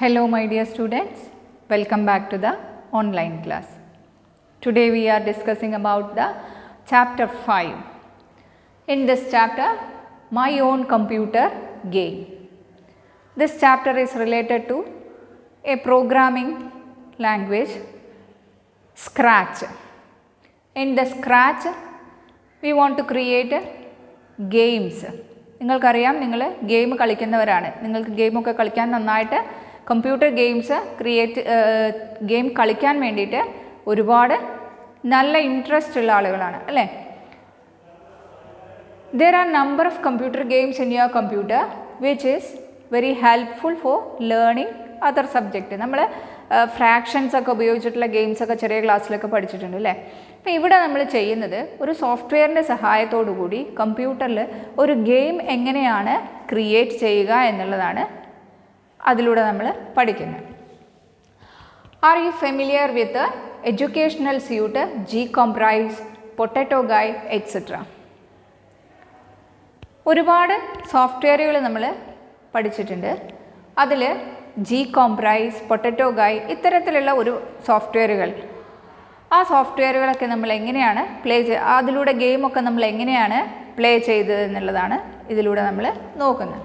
Hello my dear students, welcome back to the online class. Today we are discussing about the chapter 5. In this chapter, my own computer game. This chapter is related to a programming language, Scratch. In the Scratch, we want to create games. നിങ്ങൾക്കറിയാം, നിങ്ങൾ game കളിക്കുന്നവരാണ്. നിങ്ങൾക്ക് ഗെയിമൊക്കെ കളിക്കാൻ നന്നായിട്ട് computer games game കളിക്കാൻ വേണ്ടിയിട്ട് ഒരുപാട് നല്ല interest ഉള്ള ആളുകളാണ് അല്ലേ? There are number of computer games in your computer which is very helpful for learning other subject. നമ്മൾ ഫ്രാക്ഷൻസ് ഒക്കെ ഉപയോഗിച്ചിട്ടുള്ള ഗെയിംസ് ഒക്കെ ചെറിയ ക്ലാസ്സിലൊക്കെ പഠിച്ചിട്ടുണ്ട് അല്ലേ? അപ്പോൾ ഇവിടെ നമ്മൾ ചെയ്യുന്നത് ഒരു സോഫ്റ്റ്വെയറിൻ്റെ സഹായത്തോടു കൂടി കമ്പ്യൂട്ടറിൽ ഒരു ഗെയിം എങ്ങനെയാണ് ക്രിയേറ്റ് ചെയ്യുക എന്നുള്ളതാണ് അതിലൂടെ നമ്മൾ പഠിക്കുന്നത്. Are you familiar with educational suite Gcomprise, potato guide etcetera? ഒരുപാട് സോഫ്റ്റ്വെയറുകൾ നമ്മൾ പഠിച്ചിട്ടുണ്ട്. അതിൽ Gcomprise, പൊട്ടറ്റോ ഗൈഡ് ഇത്തരത്തിലുള്ള ഒരു സോഫ്റ്റ്വെയറുകൾ, ആ സോഫ്റ്റ്വെയറുകളൊക്കെ നമ്മൾ എങ്ങനെയാണ് അതിലൂടെ ഗെയിമൊക്കെ നമ്മൾ എങ്ങനെയാണ് പ്ലേ ചെയ്തത് എന്നുള്ളതാണ് ഇതിലൂടെ നമ്മൾ നോക്കുന്നത്.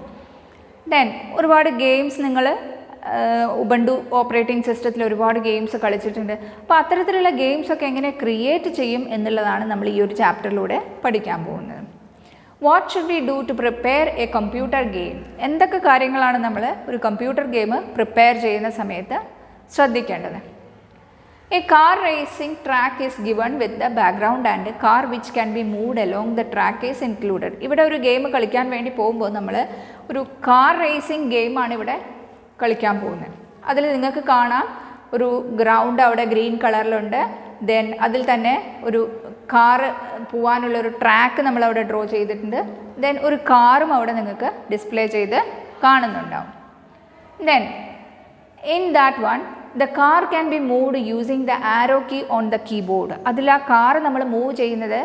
ദെൻ ഒരുപാട് ഗെയിംസ് നിങ്ങൾ ഉബണ്ടു ഓപ്പറേറ്റിംഗ് സിസ്റ്റത്തിൽ ഒരുപാട് ഗെയിംസ് കളിച്ചിട്ടുണ്ട്. അപ്പോൾ അത്തരത്തിലുള്ള ഗെയിംസൊക്കെ എങ്ങനെ ക്രിയേറ്റ് ചെയ്യും എന്നുള്ളതാണ് നമ്മൾ ഈ ഒരു ചാപ്റ്ററിലൂടെ പഠിക്കാൻ പോകുന്നത്. What should we do to prepare a computer game? എന്തൊക്കെ കാര്യങ്ങളാണ് നമ്മൾ ഒരു കമ്പ്യൂട്ടർ ഗെയിം പ്രിപ്പയർ ചെയ്യുന്ന സമയത്ത് ശ്രദ്ധിക്കേണ്ടത്? A car racing track is given with the background and car which can be moved along the track is included. ഇവിടെ ഒരു game കളിക്കാൻ വേണ്ടി പോകുമ്പോൾ നമ്മൾ ഒരു കാർ റേസിംഗ് ഗെയിമാണ് ഇവിടെ കളിക്കാൻ പോകുന്നത്. അതിൽ നിങ്ങൾക്ക് കാണാം ഒരു ഗ്രൗണ്ട് അവിടെ ഗ്രീൻ കളറിലുണ്ട്. ദെൻ അതിൽ തന്നെ ഒരു കാറ് പോകാനുള്ളൊരു ട്രാക്ക് നമ്മളവിടെ ഡ്രോ ചെയ്തിട്ടുണ്ട്. ദെൻ ഒരു കാറും അവിടെ നിങ്ങൾക്ക് ഡിസ്പ്ലേ ചെയ്ത് കാണുന്നുണ്ടാവും. Then in that one the car can be moved using the arrow key on the keyboard. അതിൽ ആ കാർ നമ്മൾ മൂവ് ചെയ്യുന്നത്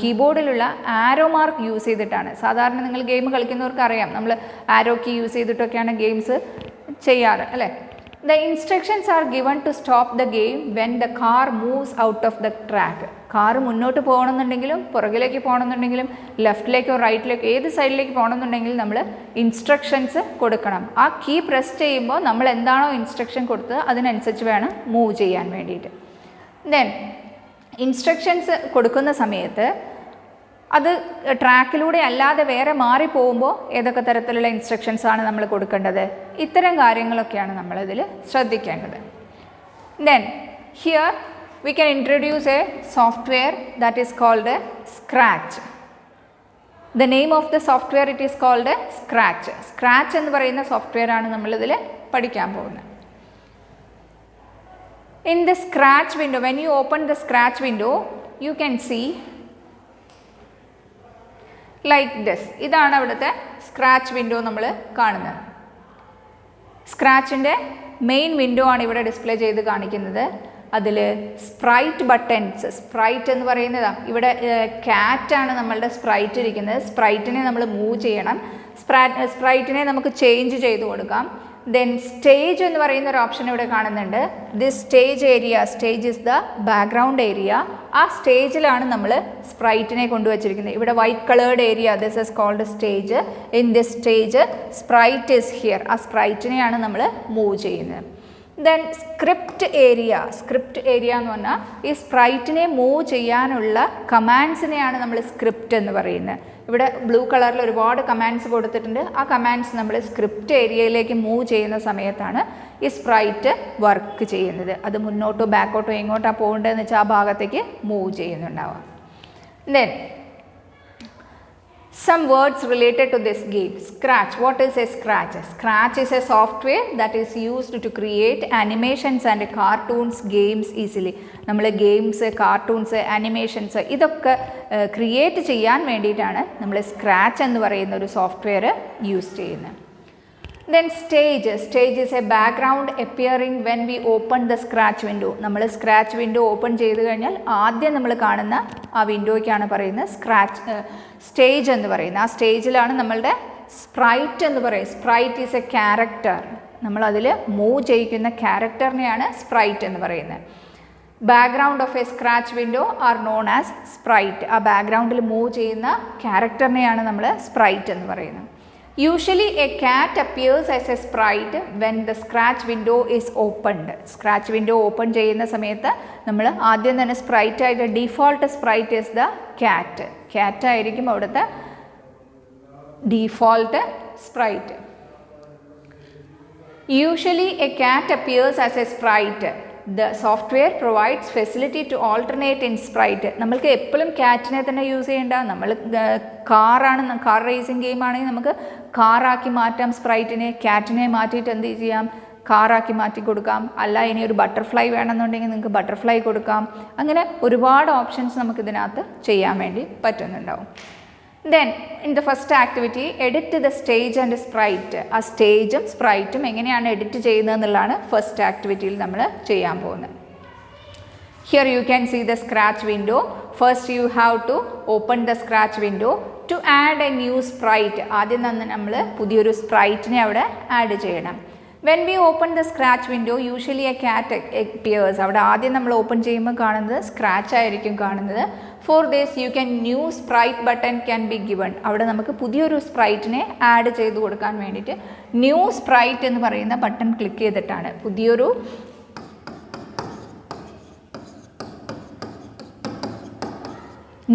കീബോർഡിലുള്ള ആരോ മാർക്ക് യൂസ് ചെയ്തിട്ടാണ്. സാധാരണ നിങ്ങൾ ഗെയിം കളിക്കുന്നവർക്ക് അറിയാം, നമ്മൾ ആരോ കീ യൂസ് ചെയ്തിട്ടൊക്കെയാണ് ഗെയിംസ് ചെയ്യാറ് അല്ലേ? The instructions are given to stop the game when the car moves out of the track. Car മുന്നോട്ട് പോകണമെന്നുണ്ടെങ്കിലും പുറകിലേക്ക് പോകണമെന്നുണ്ടെങ്കിലും ലെഫ്റ്റിലേക്കോ റൈറ്റിലേക്കോ ഏത് സൈഡിലേക്ക് പോകണമെന്നുണ്ടെങ്കിലും നമ്മൾ ഇൻസ്ട്രക്ഷൻസ് കൊടുക്കണം. ആ കീ പ്രസ് ചെയ്യുമ്പോൾ നമ്മൾ എന്താണോ ഇൻസ്ട്രക്ഷൻ കൊടുത്തത് അതിനനുസരിച്ച് വേണം മൂവ് ചെയ്യാൻ വേണ്ടിയിട്ട്. ദെൻ ഇൻസ്ട്രക്ഷൻസ് കൊടുക്കുന്ന സമയത്ത് അത് ട്രാക്കിലൂടെ അല്ലാതെ വേറെ മാറിപ്പോകുമ്പോൾ ഏതൊക്കെ തരത്തിലുള്ള ഇൻസ്ട്രക്ഷൻസ് ആണ് നമ്മൾ കൊടുക്കേണ്ടത്? ഇത്തരം കാര്യങ്ങളൊക്കെയാണ് നമ്മളിതിൽ ശ്രദ്ധിക്കേണ്ടത്. Then here we can introduce a software that is called Scratch. The name of the software it is called Scratch. Scratch എന്ന് പറയുന്ന സോഫ്റ്റ്വെയർ ആണ് നമ്മളിതിൽ പഠിക്കാൻ പോകുന്നത്. In the Scratch window, when you open the Scratch window, you can see like this. ഇതാണ് അവിടുത്തെ scratch window നമ്മൾ കാണുന്നത്. സ്ക്രാച്ചിൻ്റെ മെയിൻ വിൻഡോ ആണ് ഇവിടെ ഡിസ്പ്ലേ ചെയ്ത് കാണിക്കുന്നത്. അതിൽ സ്പ്രൈറ്റ് ബട്ടൺസ്, സ്പ്രൈറ്റ് എന്ന് പറയുന്നതാണ് ഇവിടെ ക്യാറ്റാണ് നമ്മളുടെ സ്പ്രൈറ്റ് ഇരിക്കുന്നത്. സ്പ്രൈറ്റിനെ നമ്മൾ മൂവ് ചെയ്യണം. സ്പ്രൈറ്റിനെ നമുക്ക് ചേഞ്ച് ചെയ്ത് കൊടുക്കാം. ദെൻ സ്റ്റേജ് എന്ന് പറയുന്ന ഒരു ഓപ്ഷൻ ഇവിടെ കാണുന്നുണ്ട്. This stage area, stage is the background area. ആ സ്റ്റേജിലാണ് നമ്മൾ സ്പ്രൈറ്റിനെ കൊണ്ടുവച്ചിരിക്കുന്നത്. ഇവിടെ white coloured area, this is called stage. In this stage sprite is here. ആ സ്പ്രൈറ്റിനെയാണ് നമ്മൾ മൂവ് ചെയ്യുന്നത്. Then script area, script area എന്ന് പറഞ്ഞാൽ ഈ സ്പ്രൈറ്റിനെ മൂവ് ചെയ്യാനുള്ള കമാൻഡ്സിനെയാണ് നമ്മൾ സ്ക്രിപ്റ്റ് എന്ന് പറയുന്നത്. ഇവിടെ ബ്ലൂ കളറിൽ ഒരുപാട് കമാൻഡ്സ് കൊടുത്തിട്ടുണ്ട്. ആ കമാൻഡ്സ് നമ്മൾ സ്ക്രിപ്റ്റ് ഏരിയയിലേക്ക് മൂവ് ചെയ്യുന്ന സമയത്താണ് ഈ സ്പ്രൈറ്റ് വർക്ക് ചെയ്യുന്നത്. അത് മുന്നോട്ടോ ബാക്കോട്ടോ എങ്ങോട്ടാണ് പോകേണ്ടതെന്ന് വെച്ചാൽ ആ ഭാഗത്തേക്ക് മൂവ് ചെയ്യുന്നുണ്ടാവുക. Then some words related to this game. Scratch. What is a Scratch? Scratch is a software that is used to create animations and cartoons, games easily. നമ്മൾ ഗെയിംസ്, കാർട്ടൂൺസ്, ആനിമേഷൻസ് ഇതൊക്കെ create ചെയ്യാൻ വേണ്ടിയിട്ടാണ് നമ്മൾ scratch എന്ന് പറയുന്ന ഒരു software use ചെയ്യുന്നത്. Then stage. Stage is a background appearing when we open the scratch window. നമ്മൾ സ്ക്രാച്ച് വിൻഡോ ഓപ്പൺ ചെയ്ത് കഴിഞ്ഞാൽ ആദ്യം നമ്മൾ കാണുന്ന ആ വിൻഡോയ്ക്കാണ് പറയുന്നത് സ്റ്റേജ് എന്ന് പറയുന്നത്. ആ സ്റ്റേജിലാണ് നമ്മളുടെ സ്പ്രൈറ്റ് എന്ന് പറയും. Sprite is a character. നമ്മളതിൽ മൂവ് ചെയ്യിക്കുന്ന ക്യാരക്ടറിനെയാണ് സ്പ്രൈറ്റ് എന്ന് പറയുന്നത്. Background of a Scratch window are known as sprite. ആ ബാക്ക്ഗ്രൗണ്ടിൽ മൂവ് ചെയ്യുന്ന ക്യാരക്ടറിനെയാണ് നമ്മൾ സ്പ്രൈറ്റ് എന്ന് പറയുന്നത്. Usually a cat appears as a sprite when the Scratch window is opened. Scratch window open ചെയ്യുന്ന സമയത്ത് നമ്മൾ ആദ്യം തന്നെ സ്പ്രൈറ്റ് ആയിട്ട് default sprite is the cat. Cat ആയിരിക്കും അവിടുത്തെ default sprite. Usually a cat appears as a sprite. The software provides facility to alternate in sprite. നമ്മൾക്ക് എപ്പോഴും ക്യാറ്റിനെ തന്നെ യൂസ് ചെയ്യേണ്ട. നമ്മൾ കാർ റേസിംഗ് ഗെയിം ആണെങ്കിൽ നമുക്ക് കാറാക്കി മാറ്റാം സ്പ്രൈറ്റിനെ. ക്യാറ്റിനെ മാറ്റിയിട്ട് എന്ത് ചെയ്യാം, കാറാക്കി മാറ്റി കൊടുക്കാം. അല്ല ഇനി ഒരു ബട്ടർഫ്ലൈ വേണമെന്നുണ്ടെങ്കിൽ നിങ്ങൾക്ക് ബട്ടർഫ്ലൈ കൊടുക്കാം. അങ്ങനെ ഒരുപാട് ഓപ്ഷൻസ് നമുക്ക് ഇതിനകത്ത് ചെയ്യാൻ വേണ്ടി പറ്റുന്നുണ്ടാവും. Then in the first activity edit the stage and sprite. ആ സ്റ്റേജും സ്പ്രൈറ്റും എങ്ങനെയാണ് എഡിറ്റ് ചെയ്യുന്നത് എന്നുള്ളതാണ് ഫസ്റ്റ് ആക്ടിവിറ്റിയിൽ നമ്മൾ ചെയ്യാൻ പോകുന്നത്. Here you can see the Scratch window. First you have to open the Scratch window to add a new sprite. ആദ്യം തന്നെ നമ്മൾ പുതിയൊരു സ്പ്രൈറ്റിനെ അവിടെ ആഡ് ചെയ്യണം. When we open the Scratch window usually a cat appears. അവിടെ ആദ്യം നമ്മൾ ഓപ്പൺ ചെയ്യുമ്പോൾ കാണുന്നത് സ്ക്രാച്ച് ആയിരിക്കും കാണുന്നത്. For this you can new sprite button can be given. അവിടെ നമുക്ക് പുതിയൊരു സ്പ്രൈറ്റിനെ ആഡ് ചെയ്ത് കൊടുക്കാൻ വേണ്ടിയിട്ട് ന്യൂ സ്പ്രൈറ്റ് എന്ന് പറയുന്ന ബട്ടൺ ക്ലിക്ക് ചെയ്തിട്ടാണ് പുതിയൊരു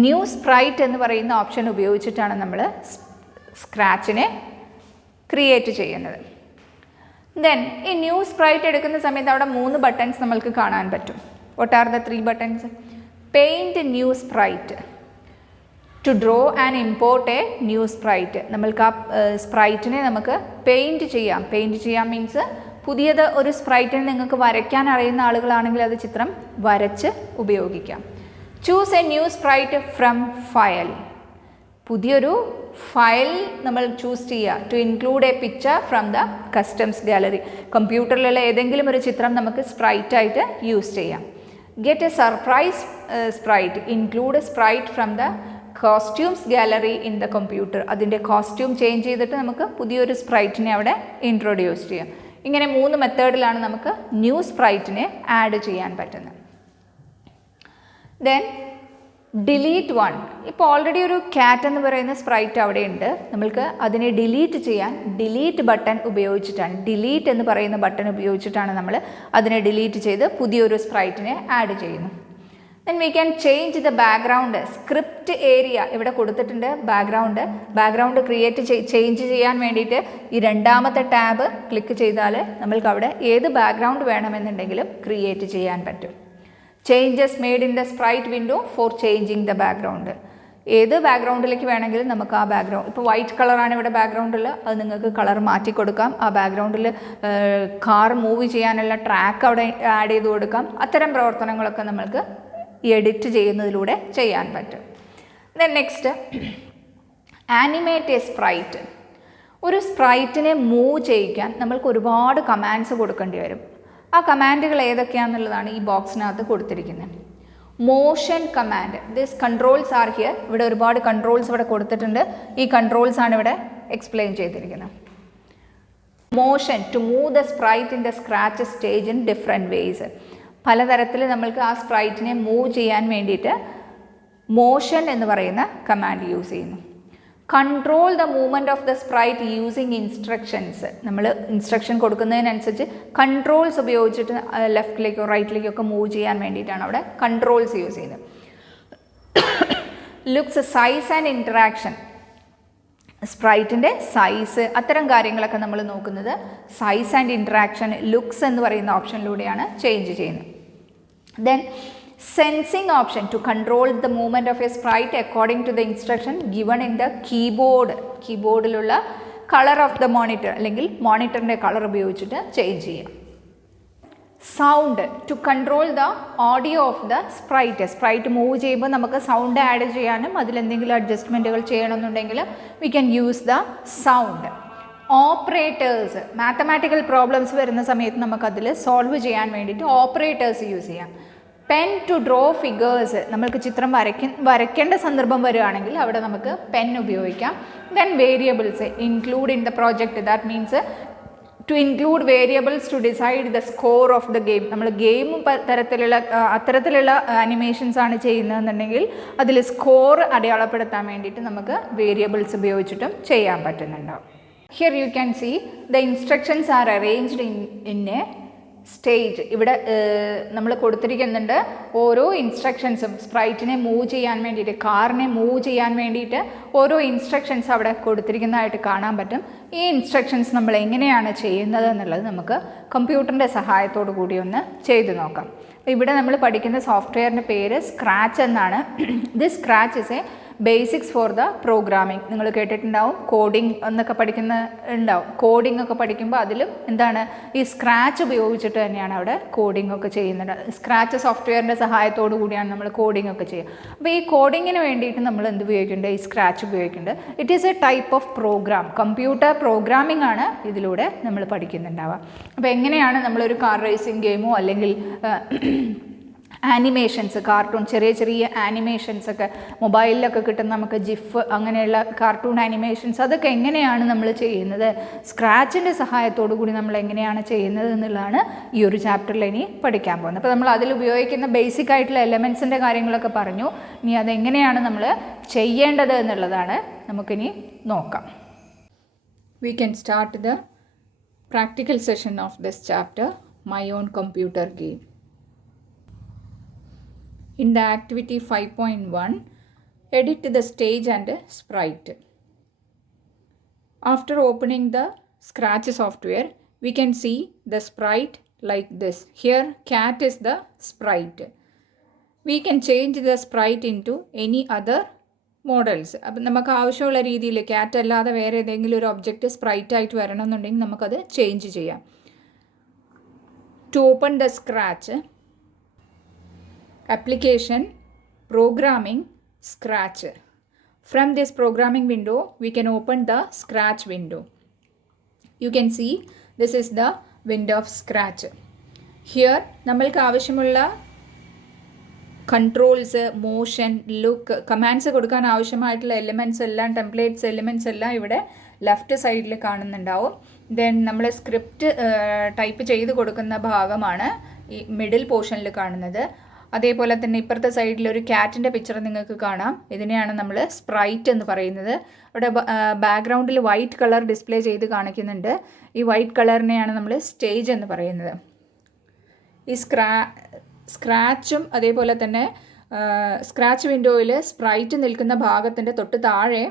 ന്യൂ സ്പ്രൈറ്റ് എന്ന് പറയുന്ന ഓപ്ഷൻ ഉപയോഗിച്ചിട്ടാണ് നമ്മൾ സ്ക്രാച്ചിനെ ക്രിയേറ്റ് ചെയ്യുന്നത്. ദെൻ ഈ ന്യൂ സ്പ്രൈറ്റ് എടുക്കുന്ന സമയത്ത് അവിടെ 3 ബട്ടൺസ് നമ്മൾക്ക് കാണാൻ പറ്റും. What are the 3 buttons? Paint new sprite, to draw and import a new sprite. നമ്മൾക്ക് ആ സ്പ്രൈറ്റിനെ നമുക്ക് പെയിൻറ്റ് ചെയ്യാം. പെയിൻറ്റ് ചെയ്യാം മീൻസ് പുതിയത് ഒരു സ്പ്രൈറ്റിനെ നിങ്ങൾക്ക് വരയ്ക്കാൻ അറിയുന്ന ആളുകളാണെങ്കിൽ അത് ചിത്രം വരച്ച് ഉപയോഗിക്കാം. Choose a new sprite from file. പുതിയൊരു ഫയൽ നമ്മൾ ചൂസ് ചെയ്യുക. To include a picture from the customs gallery. കമ്പ്യൂട്ടറിലുള്ള ഏതെങ്കിലും ഒരു ചിത്രം നമുക്ക് സ്പ്രൈറ്റ് ആയിട്ട് യൂസ് ചെയ്യാം. Get a surprise sprite. Include a sprite from the costumes gallery in the computer. അതിൻ്റെ കോസ്റ്റ്യൂം ചേഞ്ച് ചെയ്തിട്ട് നമുക്ക് പുതിയൊരു സ്പ്രൈറ്റിനെ അവിടെ ഇൻട്രൊഡ്യൂസ് ചെയ്യാം. ഇങ്ങനെ 3 മെത്തേഡിലാണ് നമുക്ക് ന്യൂ സ്പ്രൈറ്റിനെ ആഡ് ചെയ്യാൻ പറ്റുന്നത്. Then delete one. ഇപ്പോൾ ഓൾറെഡി ഒരു ക്യാറ്റ് എന്ന് പറയുന്ന സ്പ്രൈറ്റ് അവിടെ ഉണ്ട്. നമ്മൾക്ക് അതിനെ ഡിലീറ്റ് ചെയ്യാൻ ഡിലീറ്റ് ബട്ടൺ ഉപയോഗിച്ചിട്ടാണ്, ഡിലീറ്റ് എന്ന് പറയുന്ന ബട്ടൺ ഉപയോഗിച്ചിട്ടാണ് നമ്മൾ അതിനെ ഡിലീറ്റ് ചെയ്ത് പുതിയൊരു സ്പ്രൈറ്റിനെ ആഡ് ചെയ്യുന്നു. Then we can change the background. Script area ഇവിടെ കൊടുത്തിട്ടുണ്ട്. ബാക്ക്ഗ്രൗണ്ട് ചേഞ്ച് ചെയ്യാൻ വേണ്ടിയിട്ട് ഈ 2ാമത്തെ ടാബ് ക്ലിക്ക് ചെയ്താൽ നമ്മൾക്ക് അവിടെ ഏത് ബാക്ക്ഗ്രൗണ്ട് വേണമെന്നുണ്ടെങ്കിലും ക്രിയേറ്റ് ചെയ്യാൻ പറ്റും. Changes made in the sprite window four changing the background. ഏത് ബാക്ക്ഗ്രൗണ്ടിലേക്ക് വേണമെങ്കിലും നമുക്ക് ആ ബാക്ക്ഗ്രൗണ്ട്, ഇപ്പോൾ വൈറ്റ് കളറാണ് ഇവിടെ ബാക്ക്ഗ്രൗണ്ടിൽ, അത് നിങ്ങൾക്ക് കളർ മാറ്റി കൊടുക്കാം. ആ ബാക്ക്ഗ്രൗണ്ടിൽ കാർ മൂവ് ചെയ്യാനുള്ള ട്രാക്ക് അവിടെ ആഡ് ചെയ്ത് കൊടുക്കാം. അത്തരം പ്രവർത്തനങ്ങളൊക്കെ നമ്മൾക്ക് എഡിറ്റ് ചെയ്യുന്നതിലൂടെ ചെയ്യാൻ പറ്റും. Then next animate A sprite. ഒരു സ്പ്രൈറ്റിനെ മൂവ് ചെയ്യിക്കാൻ നമ്മൾക്ക് ഒരുപാട് കമാൻഡ്സ് കൊടുക്കേണ്ടി വരും. ആ കമാൻഡുകൾ ഏതൊക്കെയാണെന്നുള്ളതാണ് ഈ ബോക്സിനകത്ത് കൊടുത്തിരിക്കുന്നത്. Motion command. This controls are here. ഇവിടെ ഒരുപാട് കൺട്രോൾസ് ഇവിടെ കൊടുത്തിട്ടുണ്ട്. ഈ കൺട്രോൾസ് ആണ് ഇവിടെ എക്സ്പ്ലെയിൻ ചെയ്തിരിക്കുന്നത്. Motion to move the sprite in the Scratch stage in different ways. പലതരത്തിൽ നമ്മൾക്ക് ആ സ്പ്രൈറ്റിനെ മൂവ് ചെയ്യാൻ വേണ്ടിയിട്ട് മോഷൻ എന്ന് പറയുന്ന കമാൻഡ് യൂസ് ചെയ്യുന്നു. Control the movement of the sprite using instructions. നമ്മൾ ഇൻസ്ട്രക്ഷൻ കൊടുക്കുന്നതിനനുസരിച്ച് കൺട്രോൾസ് ഉപയോഗിച്ചിട്ട് ലെഫ്റ്റിലേക്കോ റൈറ്റിലേക്കോ ഒക്കെ മൂവ് ചെയ്യാൻ വേണ്ടിയിട്ടാണ് അവിടെ കൺട്രോൾസ് യൂസ് ചെയ്യുന്നത്. Looks, size and interaction. സ്പ്രൈറ്റിൻ്റെ സൈസ്, അത്തരം കാര്യങ്ങളൊക്കെ നമ്മൾ നോക്കുന്നത് സൈസ് ആൻഡ് ഇൻറ്ററാക്ഷൻ ലുക്സ് എന്ന് പറയുന്ന ഓപ്ഷനിലൂടെയാണ് ചേഞ്ച് ചെയ്യുന്നത്. Then sensing option to control the movement of a sprite according to the instruction given in the keyboard. കീബോർഡിലുള്ള കളർ ഓഫ് ദ മോണിറ്റർ അല്ലെങ്കിൽ മോണിറ്ററിൻ്റെ കളർ ഉപയോഗിച്ചിട്ട് ചേഞ്ച് ചെയ്യാം. Sound to control the audio of the sprite. Sprite move ചെയ്യുമ്പോൾ നമുക്ക് sound add ചെയ്യാനും അതിലെന്തെങ്കിലും അഡ്ജസ്റ്റ്മെൻറ്റുകൾ ചെയ്യണമെന്നുണ്ടെങ്കിൽ we can use the sound. Operators, mathematical problems വരുന്ന സമയത്ത് നമുക്കതിൽ സോൾവ് ചെയ്യാൻ വേണ്ടിയിട്ട് ഓപ്പറേറ്റേഴ്സ് യൂസ് ചെയ്യാം. Pen to draw figures. നമ്മൾക്ക് ചിത്രം വരയ്ക്കേണ്ട സന്ദർഭം വരികയാണെങ്കിൽ അവിടെ നമുക്ക് പെൻ ഉപയോഗിക്കാം. Then variables include in the project. That means to include variables to decide the score of the game. നമ്മൾ ഗെയിം അത്തരത്തിലുള്ള ആനിമേഷൻസ് ആണ് ചെയ്യുന്നതെന്നുണ്ടെങ്കിൽ അതിൽ സ്കോർ അടയാളപ്പെടുത്താൻ വേണ്ടിയിട്ട് നമുക്ക് വേരിയബിൾസ് ഉപയോഗിച്ചിട്ടും ചെയ്യാൻ പറ്റുന്നുണ്ടാവും. Here you can see the instructions are arranged in a stage. ഇവിടെ നമ്മൾ കൊടുത്തിരിക്കുന്നുണ്ട് ഓരോ ഇൻസ്ട്രക്ഷൻസും സ്പ്രൈറ്റിനെ മൂവ് ചെയ്യാൻ വേണ്ടിയിട്ട്, കാറിനെ മൂവ് ചെയ്യാൻ വേണ്ടിയിട്ട് ഓരോ ഇൻസ്ട്രക്ഷൻസ് അവിടെ കൊടുത്തിരിക്കുന്നതായിട്ട് കാണാൻ പറ്റും. ഈ ഇൻസ്ട്രക്ഷൻസ് നമ്മൾ എങ്ങനെയാണ് ചെയ്യുന്നത് എന്നുള്ളത് നമുക്ക് കമ്പ്യൂട്ടറിൻ്റെ സഹായത്തോടു കൂടി ഒന്ന് ചെയ്തു നോക്കാം. ഇവിടെ നമ്മൾ പഠിക്കുന്ന സോഫ്റ്റ്വെയറിൻ്റെ പേര് സ്ക്രാച്ച് എന്നാണ്. This scratch is A basics for the programming. നിങ്ങൾ കേട്ടിട്ടുണ്ടാവും, കോഡിംഗ് എന്നൊക്കെ ഉണ്ടാവും. കോഡിംഗ് ഒക്കെ പഠിക്കുമ്പോൾ അതിലും എന്താണ് ഈ സ്ക്രാച്ച് ഉപയോഗിച്ചിട്ട് തന്നെയാണ് അവിടെ കോഡിംഗ് ഒക്കെ ചെയ്യുന്നത്. സ്ക്രാച്ച് സോഫ്റ്റ്വെയറിൻ്റെ സഹായത്തോടു കൂടിയാണ് നമ്മൾ കോഡിംഗ് ഒക്കെ ചെയ്യുക. അപ്പോൾ ഈ കോഡിങ്ങിന് വേണ്ടിയിട്ട് നമ്മൾ എന്ത് ഉപയോഗിക്കുന്നുണ്ട്? ഈ സ്ക്രാച്ച് ഉപയോഗിക്കുന്നുണ്ട്. It is a type of program. Computer programming ആണ് ഇതിലൂടെ നമ്മൾ പഠിക്കുന്നുണ്ടാവുക. അപ്പോൾ എങ്ങനെയാണ് നമ്മളൊരു കാർ റേസിംഗ് ഗെയിമോ അല്ലെങ്കിൽ ആനിമേഷൻസ്, കാർട്ടൂൺ, ചെറിയ ചെറിയ ആനിമേഷൻസ് ഒക്കെ മൊബൈലിലൊക്കെ കിട്ടുന്ന നമുക്ക് ജിഫ് അങ്ങനെയുള്ള കാർട്ടൂൺ ആനിമേഷൻസ്, അതൊക്കെ എങ്ങനെയാണ് നമ്മൾ ചെയ്യുന്നത്, സ്ക്രാച്ചിൻ്റെ സഹായത്തോടു കൂടി നമ്മൾ എങ്ങനെയാണ് ചെയ്യുന്നത് എന്നുള്ളതാണ് ഈ ഒരു ചാപ്റ്ററിൽ ഇനി പഠിക്കാൻ പോകുന്നത്. അപ്പോൾ നമ്മൾ അതിൽ ഉപയോഗിക്കുന്ന ബേസിക് ആയിട്ടുള്ള എലമെൻസിൻ്റെ കാര്യങ്ങളൊക്കെ പറഞ്ഞു. ഇനി അതെങ്ങനെയാണ് നമ്മൾ ചെയ്യേണ്ടത് എന്നുള്ളതാണ് നമുക്കിനി നോക്കാം. We can start the practical session of this chapter, My Own Computer Game. In the activity 5.1, edit the stage and sprite. After opening the Scratch software, we can see the sprite like this. Here cat is the sprite. We can change the sprite into any other models. അപ്പം നമുക്ക് ആവശ്യമുള്ള രീതിയിൽ cat അല്ലാതെ വേറെ ഏതെങ്കിലും ഒരു object sprite ആയിട്ട് വരണമെന്നുണ്ടെങ്കിൽ നമുക്കത് ചേഞ്ച് ചെയ്യാം. To open the Scratch, application, programming, Scratch. From this programming window, we can open the Scratch window. You can see this is the window of Scratch. Here നമ്മൾക്ക് ആവശ്യമുള്ള controls, motion, look, commands കൊടുക്കാൻ ആവശ്യമായിട്ടുള്ള elements എല്ലാം, templates elements എല്ലാം ഇവിടെ left സൈഡിൽ കാണുന്നുണ്ടാവും. Then നമ്മൾ സ്ക്രിപ്റ്റ് ടൈപ്പ് ചെയ്ത് കൊടുക്കുന്ന ഭാഗമാണ് ഈ മിഡിൽ പോർഷനിൽ കാണുന്നത്. അതേപോലെ തന്നെ ഇപ്പുറത്തെ സൈഡിൽ ഒരു ക്യാറ്റിൻ്റെ പിക്ചർ നിങ്ങൾക്ക് കാണാം. ഇതിനെയാണ് നമ്മൾ സ്പ്രൈറ്റ് എന്ന് പറയുന്നത്. അവിടെ ബാക്ക്ഗ്രൗണ്ടിൽ വൈറ്റ് കളർ ഡിസ്പ്ലേ ചെയ്ത് കാണിക്കുന്നുണ്ട്. ഈ വൈറ്റ് കളറിനെയാണ് നമ്മൾ സ്റ്റേജ് എന്ന് പറയുന്നത്. ഈ സ്ക്രാച്ചും അതേപോലെ തന്നെ സ്ക്രാച്ച് വിൻഡോയിൽ സ്പ്രൈറ്റ് നിൽക്കുന്ന ഭാഗത്തിൻ്റെ തൊട്ട് താഴെ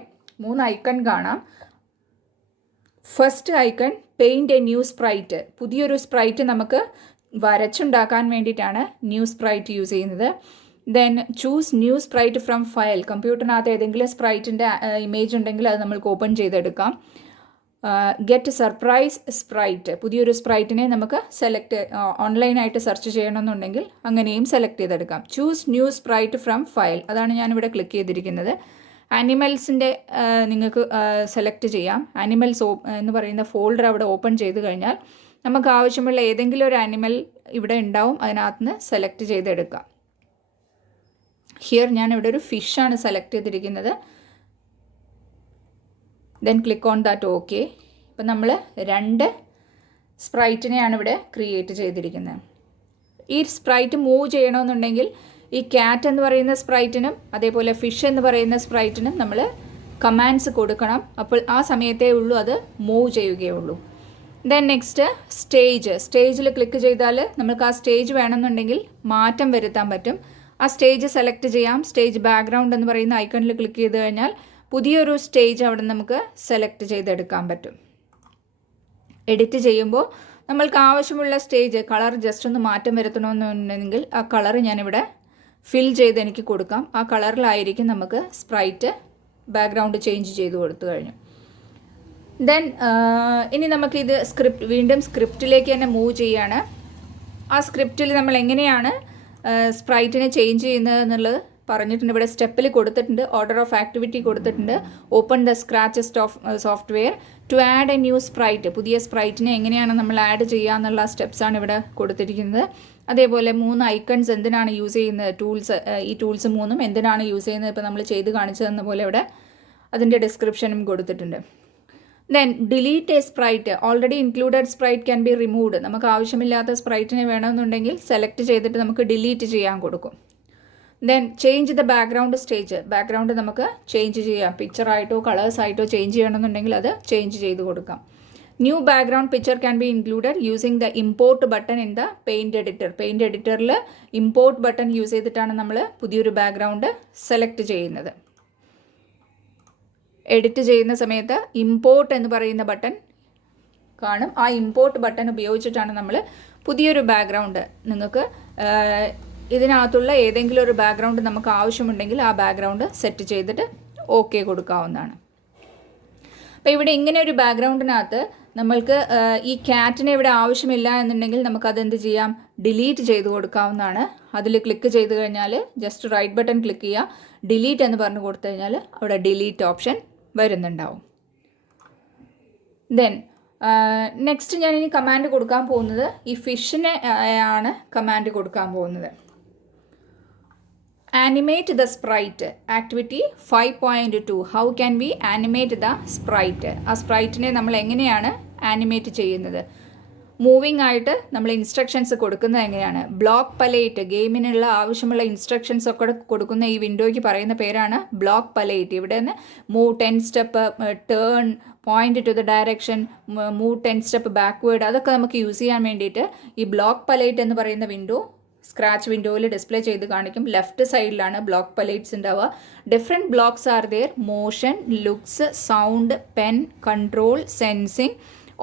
3 ഐക്കൺ കാണാം. First icon paint a new sprite. പുതിയൊരു സ്പ്രൈറ്റ് നമുക്ക് വരച്ചുണ്ടാക്കാൻ വേണ്ടിയിട്ടാണ് ന്യൂ സ്പ്രൈറ്റ് യൂസ് ചെയ്യുന്നത്. Then choose new sprite from file. കമ്പ്യൂട്ടറിനകത്ത് ഏതെങ്കിലും സ്പ്രൈറ്റിൻ്റെ ഇമേജ് ഉണ്ടെങ്കിൽ അത് നമ്മൾക്ക് ഓപ്പൺ ചെയ്തെടുക്കാം. Get surprise sprite. പുതിയൊരു സ്പ്രൈറ്റിനെ നമുക്ക് ഓൺലൈനായിട്ട് സെർച്ച് ചെയ്യണമെന്നുണ്ടെങ്കിൽ അങ്ങനെയും സെലക്ട് ചെയ്തെടുക്കാം. Choose new sprite from file, അതാണ് ഞാനിവിടെ ക്ലിക്ക് ചെയ്തിരിക്കുന്നത്. ആനിമൽസിൻ്റെ നിങ്ങൾക്ക് സെലക്ട് ചെയ്യാം. ആനിമൽസ് എന്ന് പറയുന്ന ഫോൾഡർ അവിടെ ഓപ്പൺ ചെയ്ത് കഴിഞ്ഞാൽ നമുക്ക് ആവശ്യമുള്ള ഏതെങ്കിലും ഒരു ആനിമൽ ഇവിടെ ഉണ്ടാവും. അതിനകത്ത് നിന്ന് സെലക്ട് ചെയ്തെടുക്കാം. ഹിയർ ഞാനിവിടെ ഒരു ഫിഷാണ് സെലക്ട് ചെയ്തിരിക്കുന്നത്. Then click on that okay. ഇപ്പം നമ്മൾ 2 സ്പ്രൈറ്റിനെയാണ് ഇവിടെ ക്രിയേറ്റ് ചെയ്തിരിക്കുന്നത്. ഈ സ്പ്രൈറ്റ് മൂവ് ചെയ്യണമെന്നുണ്ടെങ്കിൽ ഈ ക്യാറ്റ് എന്ന് പറയുന്ന സ്പ്രൈറ്റിനും അതേപോലെ ഫിഷ് എന്ന് പറയുന്ന സ്പ്രൈറ്റിനും നമ്മൾ കമാൻഡ്സ് കൊടുക്കണം. അപ്പോൾ ആ സമയത്തേ ഉള്ളൂ അത് മൂവ് ചെയ്യുകയുള്ളൂ. ദെൻ നെക്സ്റ്റ് സ്റ്റേജിൽ ക്ലിക്ക് ചെയ്താൽ നമുക്ക് ആ സ്റ്റേജ് വേണമെന്നുണ്ടെങ്കിൽ മാറ്റം വരുത്താൻ പറ്റും. ആ സ്റ്റേജ് സെലക്ട് ചെയ്യാം. സ്റ്റേജ് ബാക്ക്ഗ്രൗണ്ട് എന്ന് പറയുന്ന ഐക്കണിൽ ക്ലിക്ക് ചെയ്ത് കഴിഞ്ഞാൽ പുതിയൊരു സ്റ്റേജ് അവിടെ നമുക്ക് സെലക്ട് ചെയ്തെടുക്കാൻ പറ്റും. എഡിറ്റ് ചെയ്യുമ്പോൾ നമ്മൾക്ക് ആവശ്യമുള്ള സ്റ്റേജ് കളർ ജസ്റ്റ് ഒന്ന് മാറ്റം വരുത്തണമെന്നുണ്ടെങ്കിൽ ആ കളർ ഞാനിവിടെ ഫിൽ ചെയ്ത് എനിക്ക് കൊടുക്കാം. ആ കളറിലായിരിക്കും നമുക്ക് സ്പ്രൈറ്റ് ബാക്ക്ഗ്രൗണ്ട് ചേഞ്ച് ചെയ്ത് കൊടുത്തു കഴിഞ്ഞു. ദെൻ ഇനി നമുക്കിത് വീണ്ടും സ്ക്രിപ്റ്റിലേക്ക് തന്നെ മൂവ് ചെയ്യാണ്. ആ സ്ക്രിപ്റ്റിൽ നമ്മൾ എങ്ങനെയാണ് സ്പ്രൈറ്റിനെ ചേഞ്ച് ചെയ്യുന്നത് എന്നുള്ളത് പറഞ്ഞിട്ടുണ്ട്. ഇവിടെ സ്റ്റെപ്പിൽ കൊടുത്തിട്ടുണ്ട്, ഓർഡർ ഓഫ് ആക്ടിവിറ്റി കൊടുത്തിട്ടുണ്ട്. Open the Scratch software to add a new sprite. പുതിയ സ്പ്രൈറ്റിനെ എങ്ങനെയാണ് നമ്മൾ ആഡ് ചെയ്യുക എന്നുള്ള സ്റ്റെപ്സാണ് ഇവിടെ കൊടുത്തിരിക്കുന്നത്. അതേപോലെ 3 ഐക്കൺസ് എന്തിനാണ് യൂസ് ചെയ്യുന്നത്, ഈ ടൂൾസ് 3 എന്തിനാണ് യൂസ് ചെയ്യുന്നത് ഇപ്പോൾ നമ്മൾ ചെയ്ത് കാണിച്ചു തന്ന പോലെ ഇവിടെ അതിൻ്റെ ഡിസ്ക്രിപ്ഷനും കൊടുത്തിട്ടുണ്ട്. Then delete A sprite. Already included sprite can be removed. നമുക്ക് ആവശ്യമില്ലാത്ത സ്പ്രൈറ്റിനെ വേണമെന്നുണ്ടെങ്കിൽ സെലക്ട് ചെയ്തിട്ട് നമുക്ക് ഡിലീറ്റ് ചെയ്യാൻ കൊടുക്കും. Then change the background stage. Background നമുക്ക് ചേഞ്ച് ചെയ്യാം. പിക്ചറായിട്ടോ കളേഴ്സായിട്ടോ ചേഞ്ച് ചെയ്യണമെന്നുണ്ടെങ്കിൽ അത് ചേഞ്ച് ചെയ്ത് കൊടുക്കാം. New background picture can be included using the import button in the paint editor. Paint എഡിറ്ററിൽ ഇമ്പോർട്ട് ബട്ടൺ യൂസ് ചെയ്തിട്ടാണ് നമ്മൾ പുതിയൊരു ബാക്ക്ഗ്രൗണ്ട് സെലക്ട് ചെയ്യുന്നത്. എഡിറ്റ് ചെയ്യുന്ന സമയത്ത് ഇമ്പോർട്ട് എന്ന് പറയുന്ന ബട്ടൺ കാണും. ആ ഇമ്പോർട്ട് ബട്ടൺ ഉപയോഗിച്ചിട്ടാണ് നമ്മൾ പുതിയൊരു ബാക്ക്ഗ്രൗണ്ട്, നിങ്ങൾക്ക് ഇതിനകത്തുള്ള ഏതെങ്കിലും ഒരു ബാക്ക്ഗ്രൗണ്ട് നമുക്ക് ആവശ്യമുണ്ടെങ്കിൽ ആ ബാക്ക്ഗ്രൗണ്ട് സെറ്റ് ചെയ്തിട്ട് ഓക്കെ കൊടുക്കാവുന്നതാണ്. അപ്പോൾ ഇവിടെ ഇങ്ങനെ ഒരു ബാക്ക്ഗ്രൗണ്ടിനകത്ത് നമ്മൾക്ക് ഈ ക്യാറ്റിനെ ഇവിടെ ആവശ്യമില്ല എന്നുണ്ടെങ്കിൽ നമുക്കതെന്ത് ചെയ്യാം, ഡിലീറ്റ് ചെയ്ത് കൊടുക്കാവുന്നതാണ്. അതിൽ ക്ലിക്ക് ചെയ്ത് കഴിഞ്ഞാൽ ജസ്റ്റ് റൈറ്റ് ബട്ടൺ ക്ലിക്ക് ചെയ്യുക, ഡിലീറ്റ് എന്ന് പറഞ്ഞു കൊടുത്തു കഴിഞ്ഞാൽ അവിടെ ഡിലീറ്റ് ഓപ്ഷൻ വരുന്നുണ്ടാവും. ദെൻ നെക്സ്റ്റ് ഞാൻ ഇനി കമാൻഡ് കൊടുക്കാൻ പോകുന്നത് ഈ ഫിഷിനെ ആണ് കമാൻഡ് കൊടുക്കാൻ പോകുന്നത്. Animate the sprite. Activity 5.2. How can we animate the sprite. ആ സ്പ്രൈറ്റിനെ നമ്മൾ എങ്ങനെയാണ് ആനിമേറ്റ് ചെയ്യുന്നത്? മൂവിങ് ആയിട്ട് നമ്മൾ ഇൻസ്ട്രക്ഷൻസ് കൊടുക്കുന്നത് എങ്ങനെയാണ്? ബ്ലോക്ക് പലേറ്റ്. ഗെയിമിനുള്ള ആവശ്യമുള്ള ഇൻസ്ട്രക്ഷൻസ് ഒക്കെ കൊടുക്കുന്ന ഈ വിൻഡോയ്ക്ക് പറയുന്ന പേരാണ് ബ്ലോക്ക് പലേറ്റ്. ഇവിടെ നിന്ന് move 10 step, turn, point two the direction, move 10 step backward, അതൊക്കെ നമുക്ക് യൂസ് ചെയ്യാൻ വേണ്ടിയിട്ട് ഈ ബ്ലോക്ക് പലേറ്റ് എന്ന് പറയുന്ന വിൻഡോ സ്ക്രാച്ച് വിൻഡോയിൽ ഡിസ്പ്ലേ ചെയ്ത് കാണിക്കും. ലെഫ്റ്റ് സൈഡിലാണ് ബ്ലോക്ക് പലേറ്റ്സ് ഉണ്ടാവുക. Different blocks are there. Motion, looks, sound, pen, control, sensing,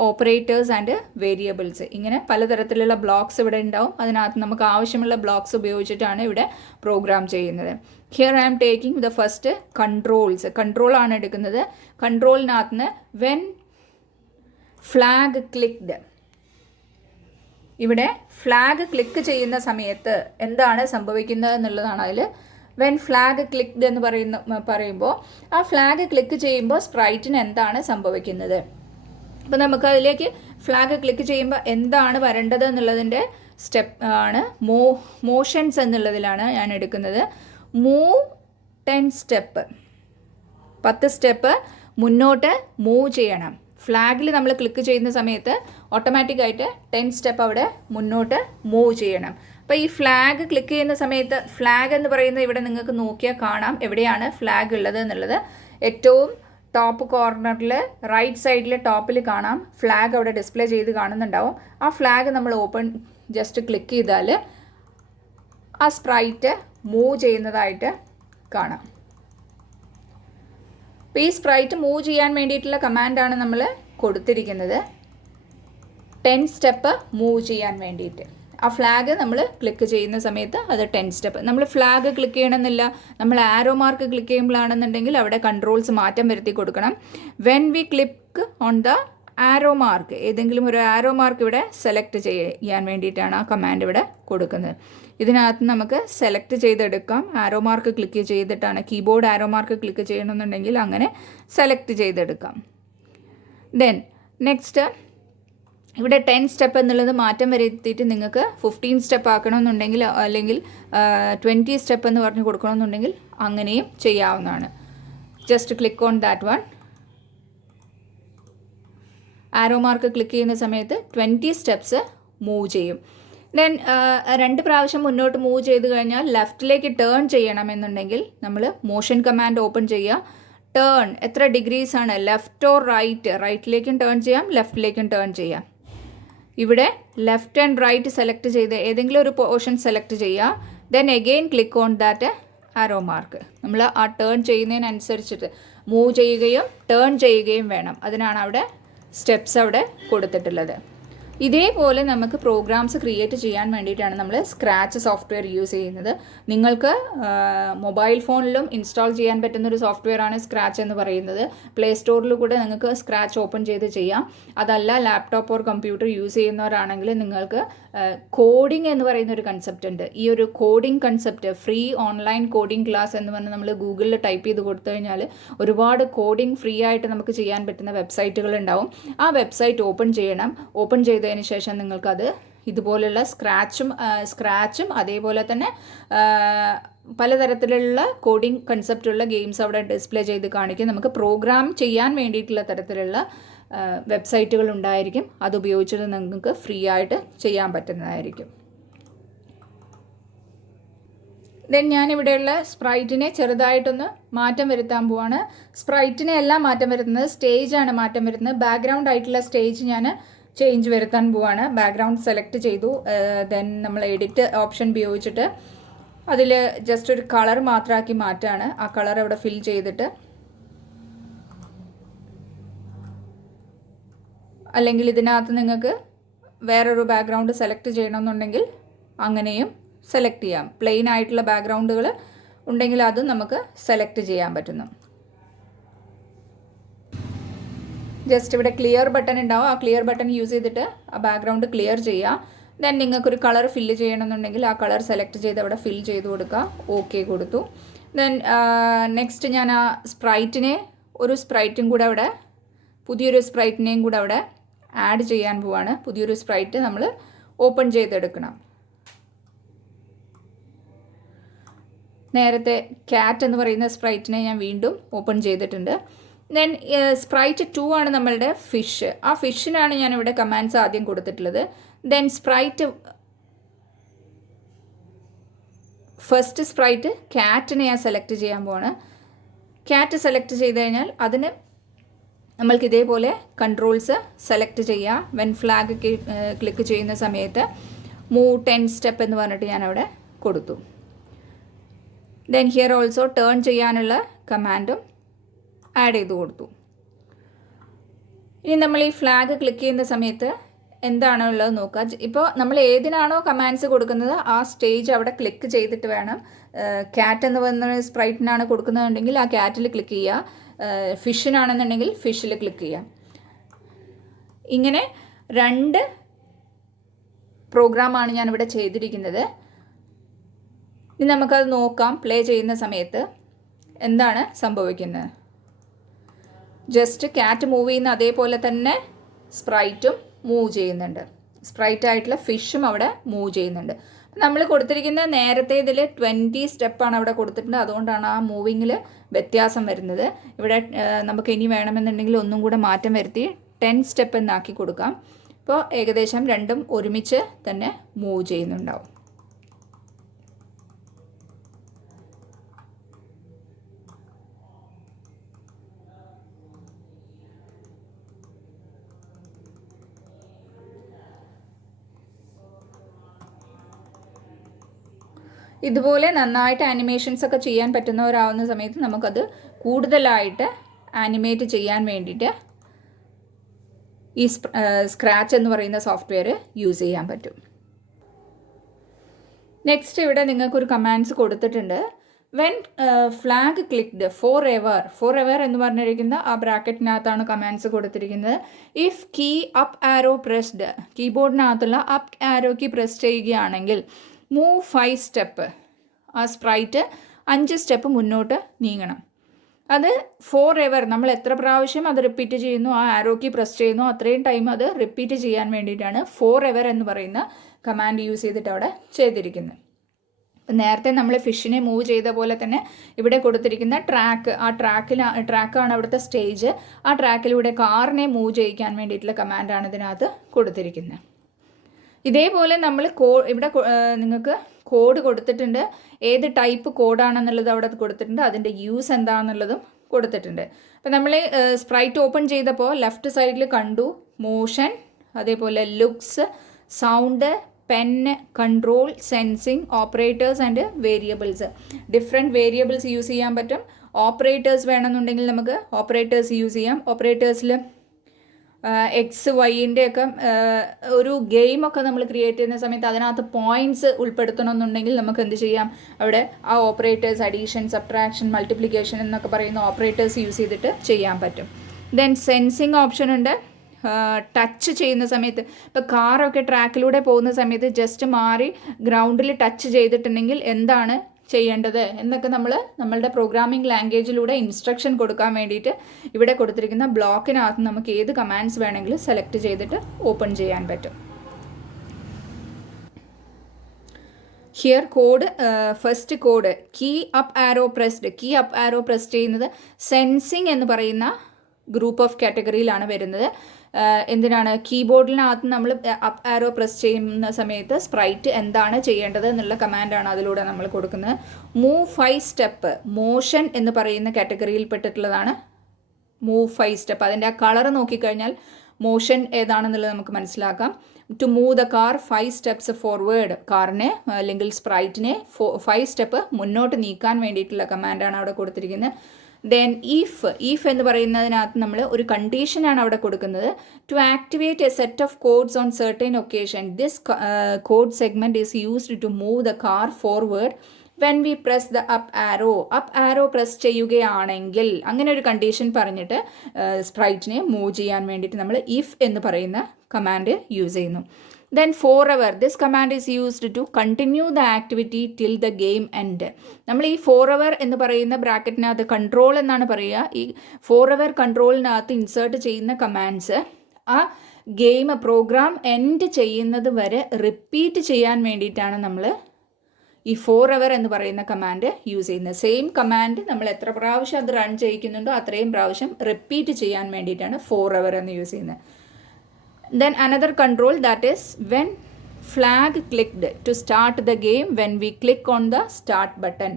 operators and variables. ഇങ്ങനെ പലതരത്തിലുള്ള ബ്ലോക്സ് ഇവിടെ ഉണ്ടാവും. അതിനകത്ത് നമുക്ക് ആവശ്യമുള്ള ബ്ലോക്സ് ഉപയോഗിച്ചിട്ടാണ് ഇവിടെ പ്രോഗ്രാം ചെയ്യുന്നത്. Here I am taking the first controls. Control ആണ് എടുക്കുന്നത്. കൺട്രോളിനകത്ത് നിന്ന് വെൻ ഫ്ലാഗ് ക്ലിക്ക്ഡ്. ഇവിടെ ഫ്ലാഗ് ക്ലിക്ക് ചെയ്യുന്ന സമയത്ത് എന്താണ് സംഭവിക്കുന്നത് എന്നുള്ളതാണ് അതിൽ. വെൻ ഫ്ലാഗ് ക്ലിക്ക്ഡ് എന്ന് പറയുമ്പോൾ ആ ഫ്ലാഗ് ക്ലിക്ക് ചെയ്യുമ്പോൾ സ്പ്രൈറ്റിന് എന്താണ് സംഭവിക്കുന്നത്. അപ്പോൾ നമുക്ക് അതിലേക്ക് ഫ്ലാഗ് ക്ലിക്ക് ചെയ്യുമ്പോൾ എന്താണ് വരേണ്ടത് എന്നുള്ളതിൻ്റെ സ്റ്റെപ്പ് ആണ് മോഷൻസ് എന്നുള്ളതിലാണ് ഞാൻ എടുക്കുന്നത്. മൂവ് 10 സ്റ്റെപ്പ്, 10 സ്റ്റെപ്പ് മുന്നോട്ട് മൂവ് ചെയ്യണം. ഫ്ലാഗിൽ നമ്മൾ ക്ലിക്ക് ചെയ്യുന്ന സമയത്ത് ഓട്ടോമാറ്റിക്കായിട്ട് 10 സ്റ്റെപ്പ് അവിടെ മുന്നോട്ട് മൂവ് ചെയ്യണം. അപ്പോൾ ഈ ഫ്ലാഗ് ക്ലിക്ക് ചെയ്യുന്ന സമയത്ത് ഫ്ലാഗ് എന്ന് പറയുന്നത് ഇവിടെ നിങ്ങൾക്ക് നോക്കിയാൽ കാണാം എവിടെയാണ് ഫ്ലാഗ് ഉള്ളത് എന്നുള്ളത്. ഏറ്റവും ടോപ്പ് കോർണറിൽ റൈറ്റ് സൈഡിൽ ടോപ്പിൽ കാണാം ഫ്ലാഗ് അവിടെ ഡിസ്പ്ലേ ചെയ്ത് കാണുന്നുണ്ടാവും. ആ ഫ്ലാഗ് നമ്മൾ ജസ്റ്റ് ക്ലിക്ക് ചെയ്താൽ ആ സ്പ്രൈറ്റ് മൂവ് ചെയ്യുന്നതായിട്ട് കാണാം. അപ്പോൾ ഈ സ്പ്രൈറ്റ് മൂവ് ചെയ്യാൻ വേണ്ടിയിട്ടുള്ള കമാൻഡാണ് നമ്മൾ കൊടുത്തിരിക്കുന്നത്. 10 സ്റ്റെപ്പ് മൂവ് ചെയ്യാൻ വേണ്ടിയിട്ട്. ആ ഫ്ലാഗ് നമ്മൾ ക്ലിക്ക് ചെയ്യുന്ന സമയത്ത് അത് 10 സ്റ്റെപ്പ്. നമ്മൾ ഫ്ലാഗ് ക്ലിക്ക് ചെയ്യണമെന്നില്ല. നമ്മൾ ആരോ മാർക്ക് ക്ലിക്ക് ചെയ്യുമ്പോഴാണെന്നുണ്ടെങ്കിൽ അവിടെ കൺട്രോൾസ് മാറ്റം വരുത്തി കൊടുക്കണം. When we click on the arrow mark, ഏതെങ്കിലും ഒരു ആരോ മാർക്ക് ഇവിടെ സെലക്ട് ചെയ്യാൻ വേണ്ടിയിട്ടാണ് ആ കമാൻഡ് ഇവിടെ കൊടുക്കുന്നത്. ഇതിനകത്ത് നമുക്ക് സെലക്ട് ചെയ്തെടുക്കാം. ആരോ മാർക്ക് ക്ലിക്ക് ചെയ്തിട്ടാണ്, കീബോർഡ് ആരോ മാർക്ക് ക്ലിക്ക് ചെയ്യണമെന്നുണ്ടെങ്കിൽ അങ്ങനെ സെലക്ട് ചെയ്തെടുക്കാം. ദെൻ നെക്സ്റ്റ് ഇവിടെ 10 സ്റ്റെപ്പ് എന്നുള്ളത് മാറ്റം വരുത്തിയിട്ട് നിങ്ങൾക്ക് 15 സ്റ്റെപ്പ് ആക്കണമെന്നുണ്ടെങ്കിൽ അല്ലെങ്കിൽ 20 സ്റ്റെപ്പ് എന്ന് പറഞ്ഞ് കൊടുക്കണമെന്നുണ്ടെങ്കിൽ അങ്ങനെയും ചെയ്യാവുന്നതാണ്. Just click on that one. Arrow mark click ചെയ്യുന്ന സമയത്ത് 20 സ്റ്റെപ്സ് മൂവ് ചെയ്യും. ദെൻ 2 പ്രാവശ്യം മുന്നോട്ട് മൂവ് ചെയ്ത് കഴിഞ്ഞാൽ ലെഫ്റ്റിലേക്ക് ടേൺ ചെയ്യണമെന്നുണ്ടെങ്കിൽ നമ്മൾ മോഷൻ കമാൻഡ് ഓപ്പൺ ചെയ്യുക. ടേൺ എത്ര ഡിഗ്രീസ് ആണ്, ലെഫ്റ്റ് ഓർ റൈറ്റ്, റൈറ്റിലേക്കും ടേൺ ചെയ്യാം ലെഫ്റ്റിലേക്കും ടേൺ ചെയ്യാം. ഇവിടെ ലെഫ്റ്റ് ആൻഡ് റൈറ്റ് സെലക്ട് ചെയ്ത് ഏതെങ്കിലും ഒരു പോർഷൻ സെലക്ട് ചെയ്യുക. Then again click on that arrow mark. നമ്മൾ ആ ടേൺ ചെയ്യുന്നതിനനുസരിച്ചിട്ട് മൂവ് ചെയ്യുകയും ടേൺ ചെയ്യുകയും വേണം. അതിനാണ് അവിടെ സ്റ്റെപ്സ് അവിടെ കൊടുത്തിട്ടുള്ളത്. ഇതേപോലെ നമുക്ക് പ്രോഗ്രാംസ് ക്രിയേറ്റ് ചെയ്യാൻ വേണ്ടിയിട്ടാണ് നമ്മൾ സ്ക്രാച്ച് സോഫ്റ്റ്വെയർ യൂസ് ചെയ്യുന്നത്. നിങ്ങൾക്ക് മൊബൈൽ ഫോണിലും ഇൻസ്റ്റാൾ ചെയ്യാൻ പറ്റുന്നൊരു സോഫ്റ്റ്വെയറാണ് സ്ക്രാച്ച് എന്ന് പറയുന്നത്. പ്ലേ സ്റ്റോറിൽ കൂടെ നിങ്ങൾക്ക് സ്ക്രാച്ച് ഓപ്പൺ ചെയ്ത് ചെയ്യാം. അതല്ല ലാപ്ടോപ്പ് ഓർ കമ്പ്യൂട്ടർ യൂസ് ചെയ്യുന്നവരാണെങ്കിൽ നിങ്ങൾക്ക് കോഡിംഗ് എന്ന് പറയുന്ന ഒരു കൺസെപ്റ്റ് ഉണ്ട്. ഈ ഒരു coding concept free online coding class എന്ന് പറഞ്ഞ് നമ്മൾ ഗൂഗിളിൽ ടൈപ്പ് ചെയ്ത് കൊടുത്തു കഴിഞ്ഞാൽ ഒരുപാട് കോഡിംഗ് ഫ്രീ ആയിട്ട് നമുക്ക് ചെയ്യാൻ പറ്റുന്ന വെബ്സൈറ്റുകൾ ഉണ്ടാവും. ആ വെബ്സൈറ്റ് ഓപ്പൺ ചെയ്യണം. ഓപ്പൺ ചെയ്തതിന് ശേഷം നിങ്ങൾക്കത് ഇതുപോലുള്ള സ്ക്രാച്ചും അതേപോലെ തന്നെ പലതരത്തിലുള്ള കോഡിംഗ് കൺസെപ്റ്റുള്ള ഗെയിംസ് അവിടെ ഡിസ്പ്ലേ ചെയ്ത് കാണിക്കും. നമുക്ക് പ്രോഗ്രാം ചെയ്യാൻ വേണ്ടിയിട്ടുള്ള തരത്തിലുള്ള വെബ്സൈറ്റുകൾ ഉണ്ടായിരിക്കും. അതുപയോഗിച്ചിട്ട് നിങ്ങൾക്ക് ഫ്രീ ആയിട്ട് ചെയ്യാൻ പറ്റുന്നതായിരിക്കും. ദെൻ ഞാനിവിടെയുള്ള സ്പ്രൈറ്റിനെ ചെറുതായിട്ടൊന്ന് മാറ്റം വരുത്താൻ പോവാണ്. സ്പ്രൈറ്റിനെ എല്ലാം മാറ്റം വരുത്തുന്നത്, സ്റ്റേജാണ് മാറ്റം വരുന്നത്. ബാക്ക്ഗ്രൗണ്ട് ആയിട്ടുള്ള സ്റ്റേജ് ഞാൻ ചേഞ്ച് വരുത്താൻ പോവാണ്. ബാക്ക്ഗ്രൗണ്ട് സെലക്ട് ചെയ്തു. ദെൻ നമ്മൾ എഡിറ്റ് ഓപ്ഷൻ ഉപയോഗിച്ചിട്ട് അതിൽ ജസ്റ്റ് ഒരു കളർ മാത്രമാക്കി മാറ്റാണ്. ആ കളർ അവിടെ ഫിൽ ചെയ്തിട്ട്, അല്ലെങ്കിൽ ഇതിനകത്ത് നിങ്ങൾക്ക് വേറൊരു ബാക്ക്ഗ്രൗണ്ട് സെലക്ട് ചെയ്യണമെന്നുണ്ടെങ്കിൽ അങ്ങനെയും സെലക്ട് ചെയ്യാം. പ്ലെയിൻ ആയിട്ടുള്ള ബാക്ക്ഗ്രൗണ്ടുകൾ ഉണ്ടെങ്കിൽ അതും നമുക്ക് സെലക്ട് ചെയ്യാൻ പറ്റുന്നു. ജസ്റ്റ് ഇവിടെ ക്ലിയർ ബട്ടൺ ഉണ്ടാവും. ആ ക്ലിയർ ബട്ടൺ യൂസ് ചെയ്തിട്ട് ആ ബാക്ക്ഗ്രൗണ്ട് ക്ലിയർ ചെയ്യുക. ദെൻ നിങ്ങൾക്കൊരു കളർ ഫില്ല് ചെയ്യണമെന്നുണ്ടെങ്കിൽ ആ കളർ സെലക്ട് ചെയ്ത് അവിടെ ഫിൽ ചെയ്ത് കൊടുക്കുക. ഓക്കെ കൊടുത്തു. ദെൻ നെക്സ്റ്റ് ഞാൻ ആ സ്പ്രൈറ്റിനെ, ഒരു സ്പ്രൈറ്റും കൂടെ അവിടെ, പുതിയൊരു സ്പ്രൈറ്റിനെയും കൂടെ അവിടെ ആഡ് ചെയ്യാൻ പോവാണ്. പുതിയൊരു സ്പ്രൈറ്റ് നമ്മൾ ഓപ്പൺ ചെയ്തെടുക്കണം. നേരത്തെ ക്യാറ്റ് എന്ന് പറയുന്ന സ്പ്രൈറ്റിനെ ഞാൻ വീണ്ടും ഓപ്പൺ ചെയ്തിട്ടുണ്ട്. ദെൻ സ്പ്രൈറ്റ് 2 ആണ് നമ്മളുടെ ഫിഷ്. ആ ഫിഷിനാണ് ഞാനിവിടെ കമാൻഡ്സ് ആദ്യം കൊടുത്തിട്ടുള്ളത്. ദെൻ സ്പ്രൈറ്റ് ഫസ്റ്റ് സ്പ്രൈറ്റ് ക്യാറ്റിനെ ഞാൻ സെലക്ട് ചെയ്യാൻ പോവാണ്. ക്യാറ്റ് സെലക്ട് ചെയ്ത് കഴിഞ്ഞാൽ അതിന് നമ്മൾക്ക് ഇതേപോലെ കൺട്രോൾസ് സെലക്ട് ചെയ്യാം. വെൻ ഫ്ലാഗ് ക്ലിക്ക് ചെയ്യുന്ന സമയത്ത് മൂവ് 10 സ്റ്റെപ്പ് എന്ന് പറഞ്ഞിട്ട് ഞാൻ അവിടെ കൊടുത്തു. ദെൻ ഹിയർ ഓൾസോ ടേൺ ചെയ്യാനുള്ള കമാൻഡും ആഡ് ചെയ്ത് കൊടുത്തു. ഇനി നമ്മൾ ഈ ഫ്ലാഗ് ക്ലിക്ക് ചെയ്യുന്ന സമയത്ത് എന്താണോ ഉള്ളത് നോക്കുക. ഇപ്പോൾ നമ്മൾ ഏതിനാണോ കമാൻഡ്സ് കൊടുക്കുന്നത് ആ സ്റ്റേജ് അവിടെ ക്ലിക്ക് ചെയ്തിട്ട് വേണം. ക്യാറ്റ് എന്ന് പറയുന്ന സ്പ്രൈറ്റിനാണ് കൊടുക്കുന്നതെങ്കിൽ ആ ക്യാറ്റിൽ ക്ലിക്ക് ചെയ്യുക. ഫിഷിനാണെന്നുണ്ടെങ്കിൽ ഫിഷിൽ ക്ലിക്ക് ചെയ്യാം. ഇങ്ങനെ 2 പ്രോഗ്രാമാണ് ഞാനിവിടെ ചെയ്തിരിക്കുന്നത്. ഇനി നമുക്കത് നോക്കാം. പ്ലേ ചെയ്യുന്ന സമയത്ത് എന്താണ് സംഭവിക്കുന്നത്. ജസ്റ്റ് ക്യാറ്റ് മൂവ് ചെയ്യുന്ന അതേപോലെ തന്നെ സ്പ്രൈറ്റും മൂവ് ചെയ്യുന്നുണ്ട്. സ്പ്രൈറ്റ് ആയിട്ടുള്ള ഫിഷും അവിടെ മൂവ് ചെയ്യുന്നുണ്ട്. നമ്മൾ കൊടുത്തിരിക്കുന്ന നേരത്തെ ഇതിൽ 20 സ്റ്റെപ്പാണ് അവിടെ കൊടുത്തിട്ടുണ്ട്. അതുകൊണ്ടാണ് ആ മൂവിങ്ങിൽ വ്യത്യാസം വരുന്നത്. ഇവിടെ നമുക്ക് ഇനി വേണമെന്നുണ്ടെങ്കിൽ ഒന്നും കൂടെ മാറ്റം വരുത്തി 10 സ്റ്റെപ്പ് എന്നാക്കി കൊടുക്കാം. ഇപ്പോൾ ഏകദേശം രണ്ടും ഒരുമിച്ച് തന്നെ മൂവ് ചെയ്യുന്നുണ്ടാവും. ഇതുപോലെ നന്നായിട്ട് ആനിമേഷൻസ് ഒക്കെ ചെയ്യാൻ പറ്റുന്നവരാവുന്ന സമയത്ത് നമുക്കത് കൂടുതലായിട്ട് ആനിമേറ്റ് ചെയ്യാൻ വേണ്ടിയിട്ട് ഈ സ്ക്രാച്ച് എന്ന് പറയുന്ന സോഫ്റ്റ്വെയർ യൂസ് ചെയ്യാൻ പറ്റും. നെക്സ്റ്റ് ഇവിടെ നിങ്ങൾക്കൊരു കമാൻഡ്സ് കൊടുത്തിട്ടുണ്ട്. When flag clicked forever എന്ന് പറഞ്ഞിരിക്കുന്ന ആ ബ്രാക്കറ്റിനകത്താണ് കമാൻഡ്സ് കൊടുത്തിരിക്കുന്നത്. If key up arrow pressed, കീബോർഡിനകത്തുള്ള അപ്പ് ആരോ കീ പ്രസ് ചെയ്യുകയാണെങ്കിൽ മൂവ് 5 സ്റ്റെപ്പ്, ആ സ്പ്രൈറ്റ് 5 സ്റ്റെപ്പ് മുന്നോട്ട് നീങ്ങണം. അത് ഫോർ എവർ, നമ്മൾ എത്ര പ്രാവശ്യം അത് റിപ്പീറ്റ് ചെയ്യുന്നു, ആ ആരോ കീ പ്രസ് ചെയ്യുന്നു, അത്രയും ടൈം അത് റിപ്പീറ്റ് ചെയ്യാൻ വേണ്ടിയിട്ടാണ് ഫോർ എവർ എന്ന് പറയുന്ന കമാൻഡ് യൂസ് ചെയ്തിട്ട് അവിടെ ചെയ്തിരിക്കുന്നത്. നേരത്തെ നമ്മൾ ഫിഷിനെ മൂവ് ചെയ്ത പോലെ തന്നെ ഇവിടെ കൊടുത്തിരിക്കുന്ന ട്രാക്ക്, ആ ട്രാക്കാണ് അവിടുത്തെ സ്റ്റേജ്. ആ ട്രാക്കിലൂടെ കാറിനെ മൂവ് ചെയ്യിക്കാൻ വേണ്ടിയിട്ടുള്ള കമാൻഡാണ് ഇതിനകത്ത് കൊടുത്തിരിക്കുന്നത്. ഇതേപോലെ നമ്മൾ ഇവിടെ നിങ്ങൾക്ക് കോഡ് കൊടുത്തിട്ടുണ്ട്. ഏത് ടൈപ്പ് കോഡാണെന്നുള്ളത് അവിടെ കൊടുത്തിട്ടുണ്ട്. അതിൻ്റെ യൂസ് എന്താണെന്നുള്ളതും കൊടുത്തിട്ടുണ്ട്. അപ്പോൾ നമ്മൾ സ്പ്രൈറ്റ് ഓപ്പൺ ചെയ്തപ്പോൾ ലെഫ്റ്റ് സൈഡിൽ കണ്ടു മോഷൻ, അതേപോലെ looks, sound, pen, control, sensing, operators and variables. Different variables use ചെയ്യാൻ പറ്റും. ഓപ്പറേറ്റേഴ്സ് വേണമെന്നുണ്ടെങ്കിൽ നമുക്ക് ഓപ്പറേറ്റേഴ്സ് യൂസ് ചെയ്യാം. ഓപ്പറേറ്റേഴ്സിൽ എക്സ് വൈൻ്റെ ഒക്കെ ഒരു ഗെയിമൊക്കെ നമ്മൾ ക്രിയേറ്റ് ചെയ്യുന്ന സമയത്ത് അതിനകത്ത് പോയിൻറ്റ്സ് ഉൾപ്പെടുത്തണമെന്നുണ്ടെങ്കിൽ നമുക്ക് എന്ത് ചെയ്യാം, അവിടെ ആ ഓപ്പറേറ്റേഴ്സ് അഡീഷൻ, സബ്ട്രാക്ഷൻ, മൾട്ടിപ്ലിക്കേഷൻ എന്നൊക്കെ പറയുന്ന ഓപ്പറേറ്റേഴ്സ് യൂസ് ചെയ്തിട്ട് ചെയ്യാൻ പറ്റും. ദെൻ സെൻസിങ് ഓപ്ഷൻ ഉണ്ട്. ടച്ച് ചെയ്യുന്ന സമയത്ത് ഇപ്പോൾ കാറൊക്കെ ട്രാക്കിലൂടെ പോകുന്ന സമയത്ത് ജസ്റ്റ് മാറി ഗ്രൗണ്ടിൽ ടച്ച് ചെയ്തിട്ടുണ്ടെങ്കിൽ എന്താണ് ചെയ്യേണ്ടത് എന്നൊക്കെ നമ്മളുടെ പ്രോഗ്രാമിംഗ് ലാംഗ്വേജിലൂടെ ഇൻസ്ട്രക്ഷൻ കൊടുക്കാൻ വേണ്ടിയിട്ട് ഇവിടെ കൊടുത്തിരിക്കുന്ന ബ്ലോക്കിനകത്ത് നമുക്ക് ഏത് കമാൻഡ്സ് വേണമെങ്കിലും സെലക്ട് ചെയ്തിട്ട് ഓപ്പൺ ചെയ്യാൻ പറ്റും. Here code, first code key up arrow pressed. Key up arrow press ചെയ്യുന്നത് സെൻസിങ് എന്ന് പറയുന്ന ഗ്രൂപ്പ് ഓഫ് കാറ്റഗറിയിലാണ് വരുന്നത്. എന്തിനാണ് കീബോർഡിനകത്ത് നമ്മൾ അപ്പ് ആരോ പ്രസ് ചെയ്യുന്ന സമയത്ത് സ്പ്രൈറ്റ് എന്താണ് ചെയ്യേണ്ടത് എന്നുള്ള കമാൻഡാണ് അതിലൂടെ നമ്മൾ കൊടുക്കുന്നത്. മൂവ് 5 സ്റ്റെപ്പ് മോഷൻ എന്ന് പറയുന്ന കാറ്റഗറിയിൽ പെട്ടിട്ടുള്ളതാണ് മൂവ് 5 സ്റ്റെപ്പ്. അതിൻ്റെ ആ കളർ നോക്കിക്കഴിഞ്ഞാൽ മോഷൻ ഏതാണെന്നുള്ളത് നമുക്ക് മനസ്സിലാക്കാം. To move the car 5 steps forward, കാറിനെ അല്ലെങ്കിൽ സ്പ്രൈറ്റിനെ 5 സ്റ്റെപ്പ് മുന്നോട്ട് നീക്കാൻ വേണ്ടിയിട്ടുള്ള കമാൻഡാണ് അവിടെ കൊടുത്തിരിക്കുന്നത്. ദെൻ ഈഫ് എന്ന് പറയുന്നതിനകത്ത് നമ്മൾ ഒരു കണ്ടീഷനാണ് അവിടെ കൊടുക്കുന്നത്. To activate a set of codes on certain occasion this code segment is used to move the car forward when we press the up arrow press ചെയ്യുകയാണെങ്കിൽ, അങ്ങനെ ഒരു കണ്ടീഷൻ പറഞ്ഞിട്ട് സ്പ്രൈറ്റിനെ മൂവ് ചെയ്യാൻ വേണ്ടിയിട്ട് നമ്മൾ ഇഫ് എന്ന് പറയുന്ന കമാൻഡ് യൂസ് ചെയ്യുന്നു. Then forever, this command is used to continue the activity till the game end. നമ്മൾ ഈ forever എന്ന് പറയുന്ന ബ്രാക്കറ്റിനകത്ത് കൺട്രോൾ എന്നാണ് പറയുക. ഈ forever കൺട്രോളിനകത്ത് ഇൻസേർട്ട് ചെയ്യുന്ന കമാൻഡ്സ് ആ ഗെയിം പ്രോഗ്രാം എൻഡ് ചെയ്യുന്നത് വരെ റിപ്പീറ്റ് ചെയ്യാൻ വേണ്ടിയിട്ടാണ് നമ്മൾ ഈ forever എന്ന് പറയുന്ന കമാൻഡ് യൂസ് ചെയ്യുന്നത്. സെയിം കമാൻഡ് നമ്മൾ എത്ര പ്രാവശ്യം അത് റൺ ചെയ്യിക്കുന്നുണ്ടോ അത്രയും പ്രാവശ്യം റിപ്പീറ്റ് ചെയ്യാൻ വേണ്ടിയിട്ടാണ് forever എന്ന് യൂസ് ചെയ്യുന്നത്. Then another control, that is when flag clicked to start the game when we click on the start button.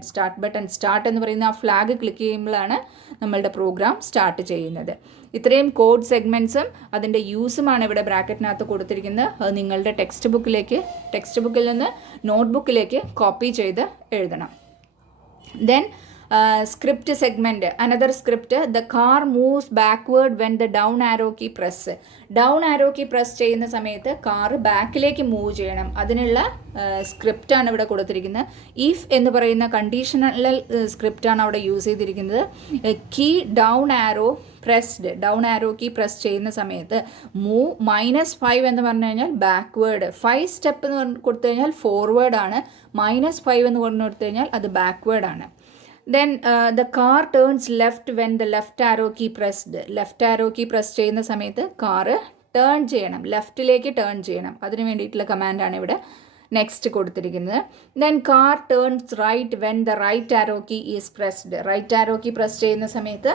start എന്ന് പറയുന്ന ആ ഫ്ലാഗ് ക്ലിക്ക് ചെയ്യുമ്പോഴാണ് നമ്മളുടെ പ്രോഗ്രാം സ്റ്റാർട്ട് ചെയ്യുന്നത്. ഇത്രയും കോഡ് സെഗ്മെൻറ്റ്സും അതിൻ്റെ യൂസുമാണ് ഇവിടെ ബ്രാക്കറ്റിനകത്ത് കൊടുത്തിരിക്കുന്നത്. അത് നിങ്ങളുടെ ടെക്സ്റ്റ് ബുക്കിൽ നിന്ന് നോട്ട്ബുക്കിലേക്ക് കോപ്പി ചെയ്ത് എഴുതണം. Then script segment, another script, the car moves backward when the down arrow key press. down arrow key press ചെയ്യുന്ന സമയത്ത് കാർ ബാക്കിലേക്ക് മൂവ് ചെയ്യണം. അതിനുള്ള സ്ക്രിപ്റ്റാണ് ഇവിടെ കൊടുത്തിരിക്കുന്നത്. ഇഫ് എന്ന് പറയുന്ന കണ്ടീഷണൽ സ്ക്രിപ്റ്റാണ് അവിടെ യൂസ് ചെയ്തിരിക്കുന്നത്. Key down arrow key press ചെയ്യുന്ന സമയത്ത് മൂവ് -5 എന്ന് പറഞ്ഞു കഴിഞ്ഞാൽ ബാക്ക്വേർഡ്, 5 സ്റ്റെപ്പ് എന്ന് കൊടുത്തു കഴിഞ്ഞാൽ ഫോർവേഡ് ആണ്, -5 എന്ന് പറഞ്ഞു കൊടുത്തു കഴിഞ്ഞാൽ അത് ബാക്ക്വേർഡ് ആണ്. Then the car turns left when the left arrow key pressed. Left arrow key press ചെയ്യുന്ന സമയത്ത് കാറ് ടേൺ ചെയ്യണം, ലെഫ്റ്റിലേക്ക് ടേൺ ചെയ്യണം. അതിന് വേണ്ടിയിട്ടുള്ള കമാൻഡാണ് ഇവിടെ നെക്സ്റ്റ് കൊടുത്തിരിക്കുന്നത്. Then car turns right when the right arrow key is pressed. Right arrow key press ചെയ്യുന്ന സമയത്ത്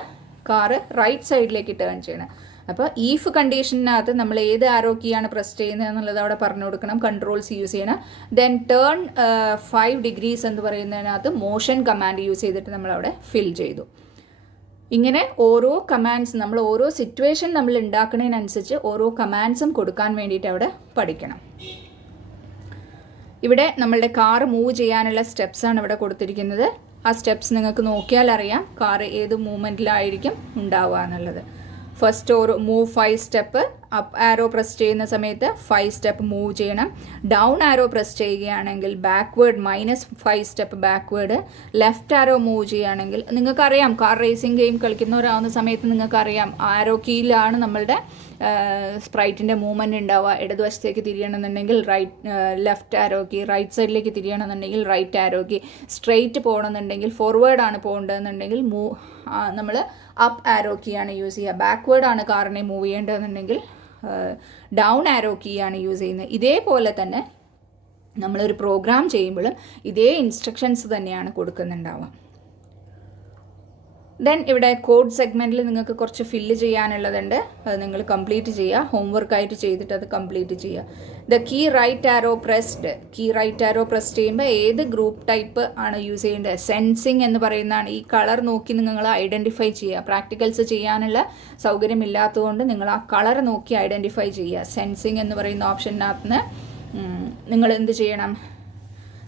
കാറ് റൈറ്റ് സൈഡിലേക്ക് ടേൺ ചെയ്യണം. അപ്പോൾ ഈഫ് കണ്ടീഷനകത്ത് നമ്മൾ ഏത് ആരോ കീയാണ് പ്രസ് ചെയ്യുന്നത് എന്നുള്ളത് അവിടെ പറഞ്ഞു കൊടുക്കണം, കൺട്രോൾസ് യൂസ് ചെയ്യണം. ദെൻ ടേൺ 5 ഡിഗ്രീസ് എന്ന് പറയുന്നതിനകത്ത് മോഷൻ കമാൻഡ് യൂസ് ചെയ്തിട്ട് നമ്മളവിടെ ഫിൽ ചെയ്തു. ഇങ്ങനെ ഓരോ കമാൻഡ്സ് നമ്മൾ ഓരോ സിറ്റുവേഷൻ നമ്മൾ ഉണ്ടാക്കുന്നതിനനുസരിച്ച് ഓരോ കമാൻഡ്സും കൊടുക്കാൻ വേണ്ടിയിട്ട് അവിടെ പഠിക്കണം. ഇവിടെ നമ്മളുടെ കാർ മൂവ് ചെയ്യാനുള്ള സ്റ്റെപ്സാണ് ഇവിടെ കൊടുത്തിരിക്കുന്നത്. ആ സ്റ്റെപ്സ് നിങ്ങൾക്ക് നോക്കിയാൽ അറിയാം കാർ ഏത് മൂവ്മെൻറ്റിലായിരിക്കും ഉണ്ടാവുക എന്നുള്ളത്. First move 5 step, up arrow press ചെയ്യുന്ന സമയത്ത് 5 സ്റ്റെപ്പ് മൂവ് ചെയ്യണം. ഡൗൺ ആരോ പ്രസ് ചെയ്യുകയാണെങ്കിൽ ബാക്ക്വേർഡ് -5 സ്റ്റെപ്പ് ബാക്ക്വേർഡ്. ലെഫ്റ്റ് ആരോ മൂവ് ചെയ്യുകയാണെങ്കിൽ നിങ്ങൾക്കറിയാം, കാർ റേസിംഗ് ഗെയിം കളിക്കുന്നവരാവുന്ന സമയത്ത് നിങ്ങൾക്കറിയാം ആരോ കീയിലാണ് നമ്മളുടെ സ്പ്രൈറ്റിൻ്റെ മൂവ്മെൻറ്റ് ഉണ്ടാവുക. ഇടതുവശത്തേക്ക് തിരിയണമെന്നുണ്ടെങ്കിൽ ലെഫ്റ്റ് ആരോ കീ, റൈറ്റ് സൈഡിലേക്ക് തിരിയണമെന്നുണ്ടെങ്കിൽ റൈറ്റ് ആരോ കീ, സ്ട്രെയിറ്റ് പോകണമെന്നുണ്ടെങ്കിൽ ഫോർവേഡാണ് പോകേണ്ടതെന്നുണ്ടെങ്കിൽ നമ്മൾ അപ്പ് ആരോ കീ ആണ് യൂസ് ചെയ്യുക. ബാക്ക്വേർഡാണ് കാറിനെ മൂവ് ചെയ്യേണ്ടതെന്നുണ്ടെങ്കിൽ ഡൗൺ ആരോ കീ ആണ് യൂസ് ചെയ്യുന്നത്. ഇതേപോലെ തന്നെ നമ്മളൊരു പ്രോഗ്രാം ചെയ്യുമ്പോഴും ഇതേ ഇൻസ്ട്രക്ഷൻസ് തന്നെയാണ് കൊടുക്കുന്നുണ്ടാവുക. ദെൻ ഇവിടെ കോഡ് സെഗ്മെൻറ്റിൽ നിങ്ങൾക്ക് കുറച്ച് ഫില്ല് ചെയ്യാനുള്ളതുണ്ട്, അത് നിങ്ങൾ കംപ്ലീറ്റ് ചെയ്യുക, ഹോംവർക്കായിട്ട് ചെയ്തിട്ട് അത് കംപ്ലീറ്റ് ചെയ്യുക. The key right arrow press ചെയ്യുമ്പോൾ ഏത് ഗ്രൂപ്പ് ടൈപ്പ് ആണ് യൂസ് ചെയ്യേണ്ടത്, സെൻസിങ് എന്ന് പറയുന്നതാണ്. ഈ കളർ നോക്കി നിങ്ങൾ ഐഡൻറ്റിഫൈ ചെയ്യുക. പ്രാക്ടിക്കൽസ് ചെയ്യാനുള്ള സൗകര്യമില്ലാത്തതുകൊണ്ട് നിങ്ങൾ ആ കളർ നോക്കി ഐഡൻറ്റിഫൈ ചെയ്യുക. സെൻസിങ് എന്ന് പറയുന്ന ഓപ്ഷനകത്ത് നിന്ന് നിങ്ങൾ എന്ത് ചെയ്യണം,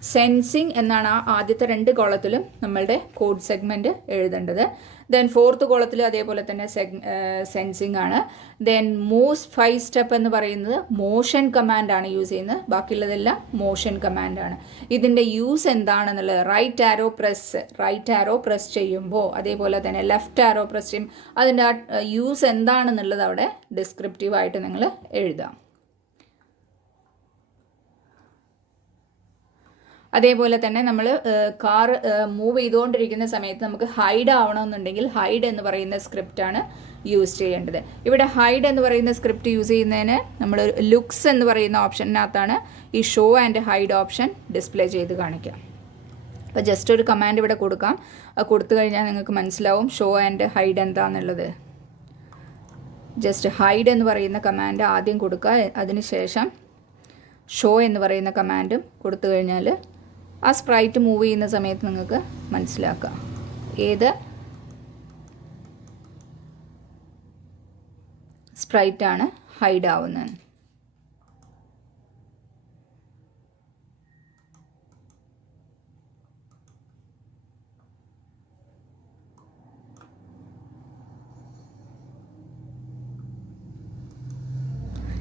സെൻസിങ് എന്നാണ് ആ ആദ്യത്തെ 2 കോളത്തിലും നമ്മളുടെ കോഡ് സെഗ്മെൻറ്റ് എഴുതേണ്ടത്. ദെൻ 4th കോളത്തിൽ അതേപോലെ തന്നെ സെൻസിങ് ആണ്. ദെൻ മൂവ്സ് 5 സ്റ്റെപ്പ് എന്ന് പറയുന്നത് മോഷൻ കമാൻഡാണ് യൂസ് ചെയ്യുന്നത്, ബാക്കിയുള്ളതെല്ലാം മോഷൻ കമാൻഡാണ്. ഇതിൻ്റെ യൂസ് എന്താണെന്നുള്ളത് റൈറ്റ് ആരോ പ്രസ് ചെയ്യുമ്പോൾ, അതേപോലെ തന്നെ ലെഫ്റ്റ് ആരോ പ്രസ് ചെയ്യും, അതിൻ്റെ യൂസ് എന്താണെന്നുള്ളത് അവിടെ ഡിസ്ക്രിപ്റ്റീവായിട്ട് നിങ്ങൾ എഴുതാം. അതേപോലെ തന്നെ നമ്മൾ കാർ മൂവ് ചെയ്തുകൊണ്ടിരിക്കുന്ന സമയത്ത് നമുക്ക് ഹൈഡ് ആവണമെന്നുണ്ടെങ്കിൽ ഹൈഡ് എന്ന് പറയുന്ന സ്ക്രിപ്റ്റാണ് യൂസ് ചെയ്യേണ്ടത്. ഇവിടെ ഹൈഡ് എന്ന് പറയുന്ന സ്ക്രിപ്റ്റ് യൂസ് ചെയ്യുന്നതിന് നമ്മൾ ലുക്സ് എന്ന് പറയുന്ന ഓപ്ഷനകത്താണ് ഈ show and hide option display ചെയ്ത് കാണിക്കാം. അപ്പോൾ ജസ്റ്റ് ഒരു കമാൻഡ് ഇവിടെ കൊടുക്കാം, അത് കൊടുത്തു കഴിഞ്ഞാൽ നിങ്ങൾക്ക് മനസ്സിലാവും ഷോ ആൻഡ് ഹൈഡ് എന്താണെന്നുള്ളത്. ജസ്റ്റ് ഹൈഡ് എന്ന് പറയുന്ന കമാൻഡ് ആദ്യം കൊടുക്കുക. അതിനുശേഷം ഷോ എന്ന് പറയുന്ന കമാൻഡും കൊടുത്തു കഴിഞ്ഞാൽ ആ സ്പ്രൈറ്റ് മൂവ് ചെയ്യുന്ന സമയത്ത് നിങ്ങൾക്ക് മനസ്സിലാക്കാം ഏത് സ്പ്രൈറ്റാണ് ഹൈഡ് ആവുന്നത്.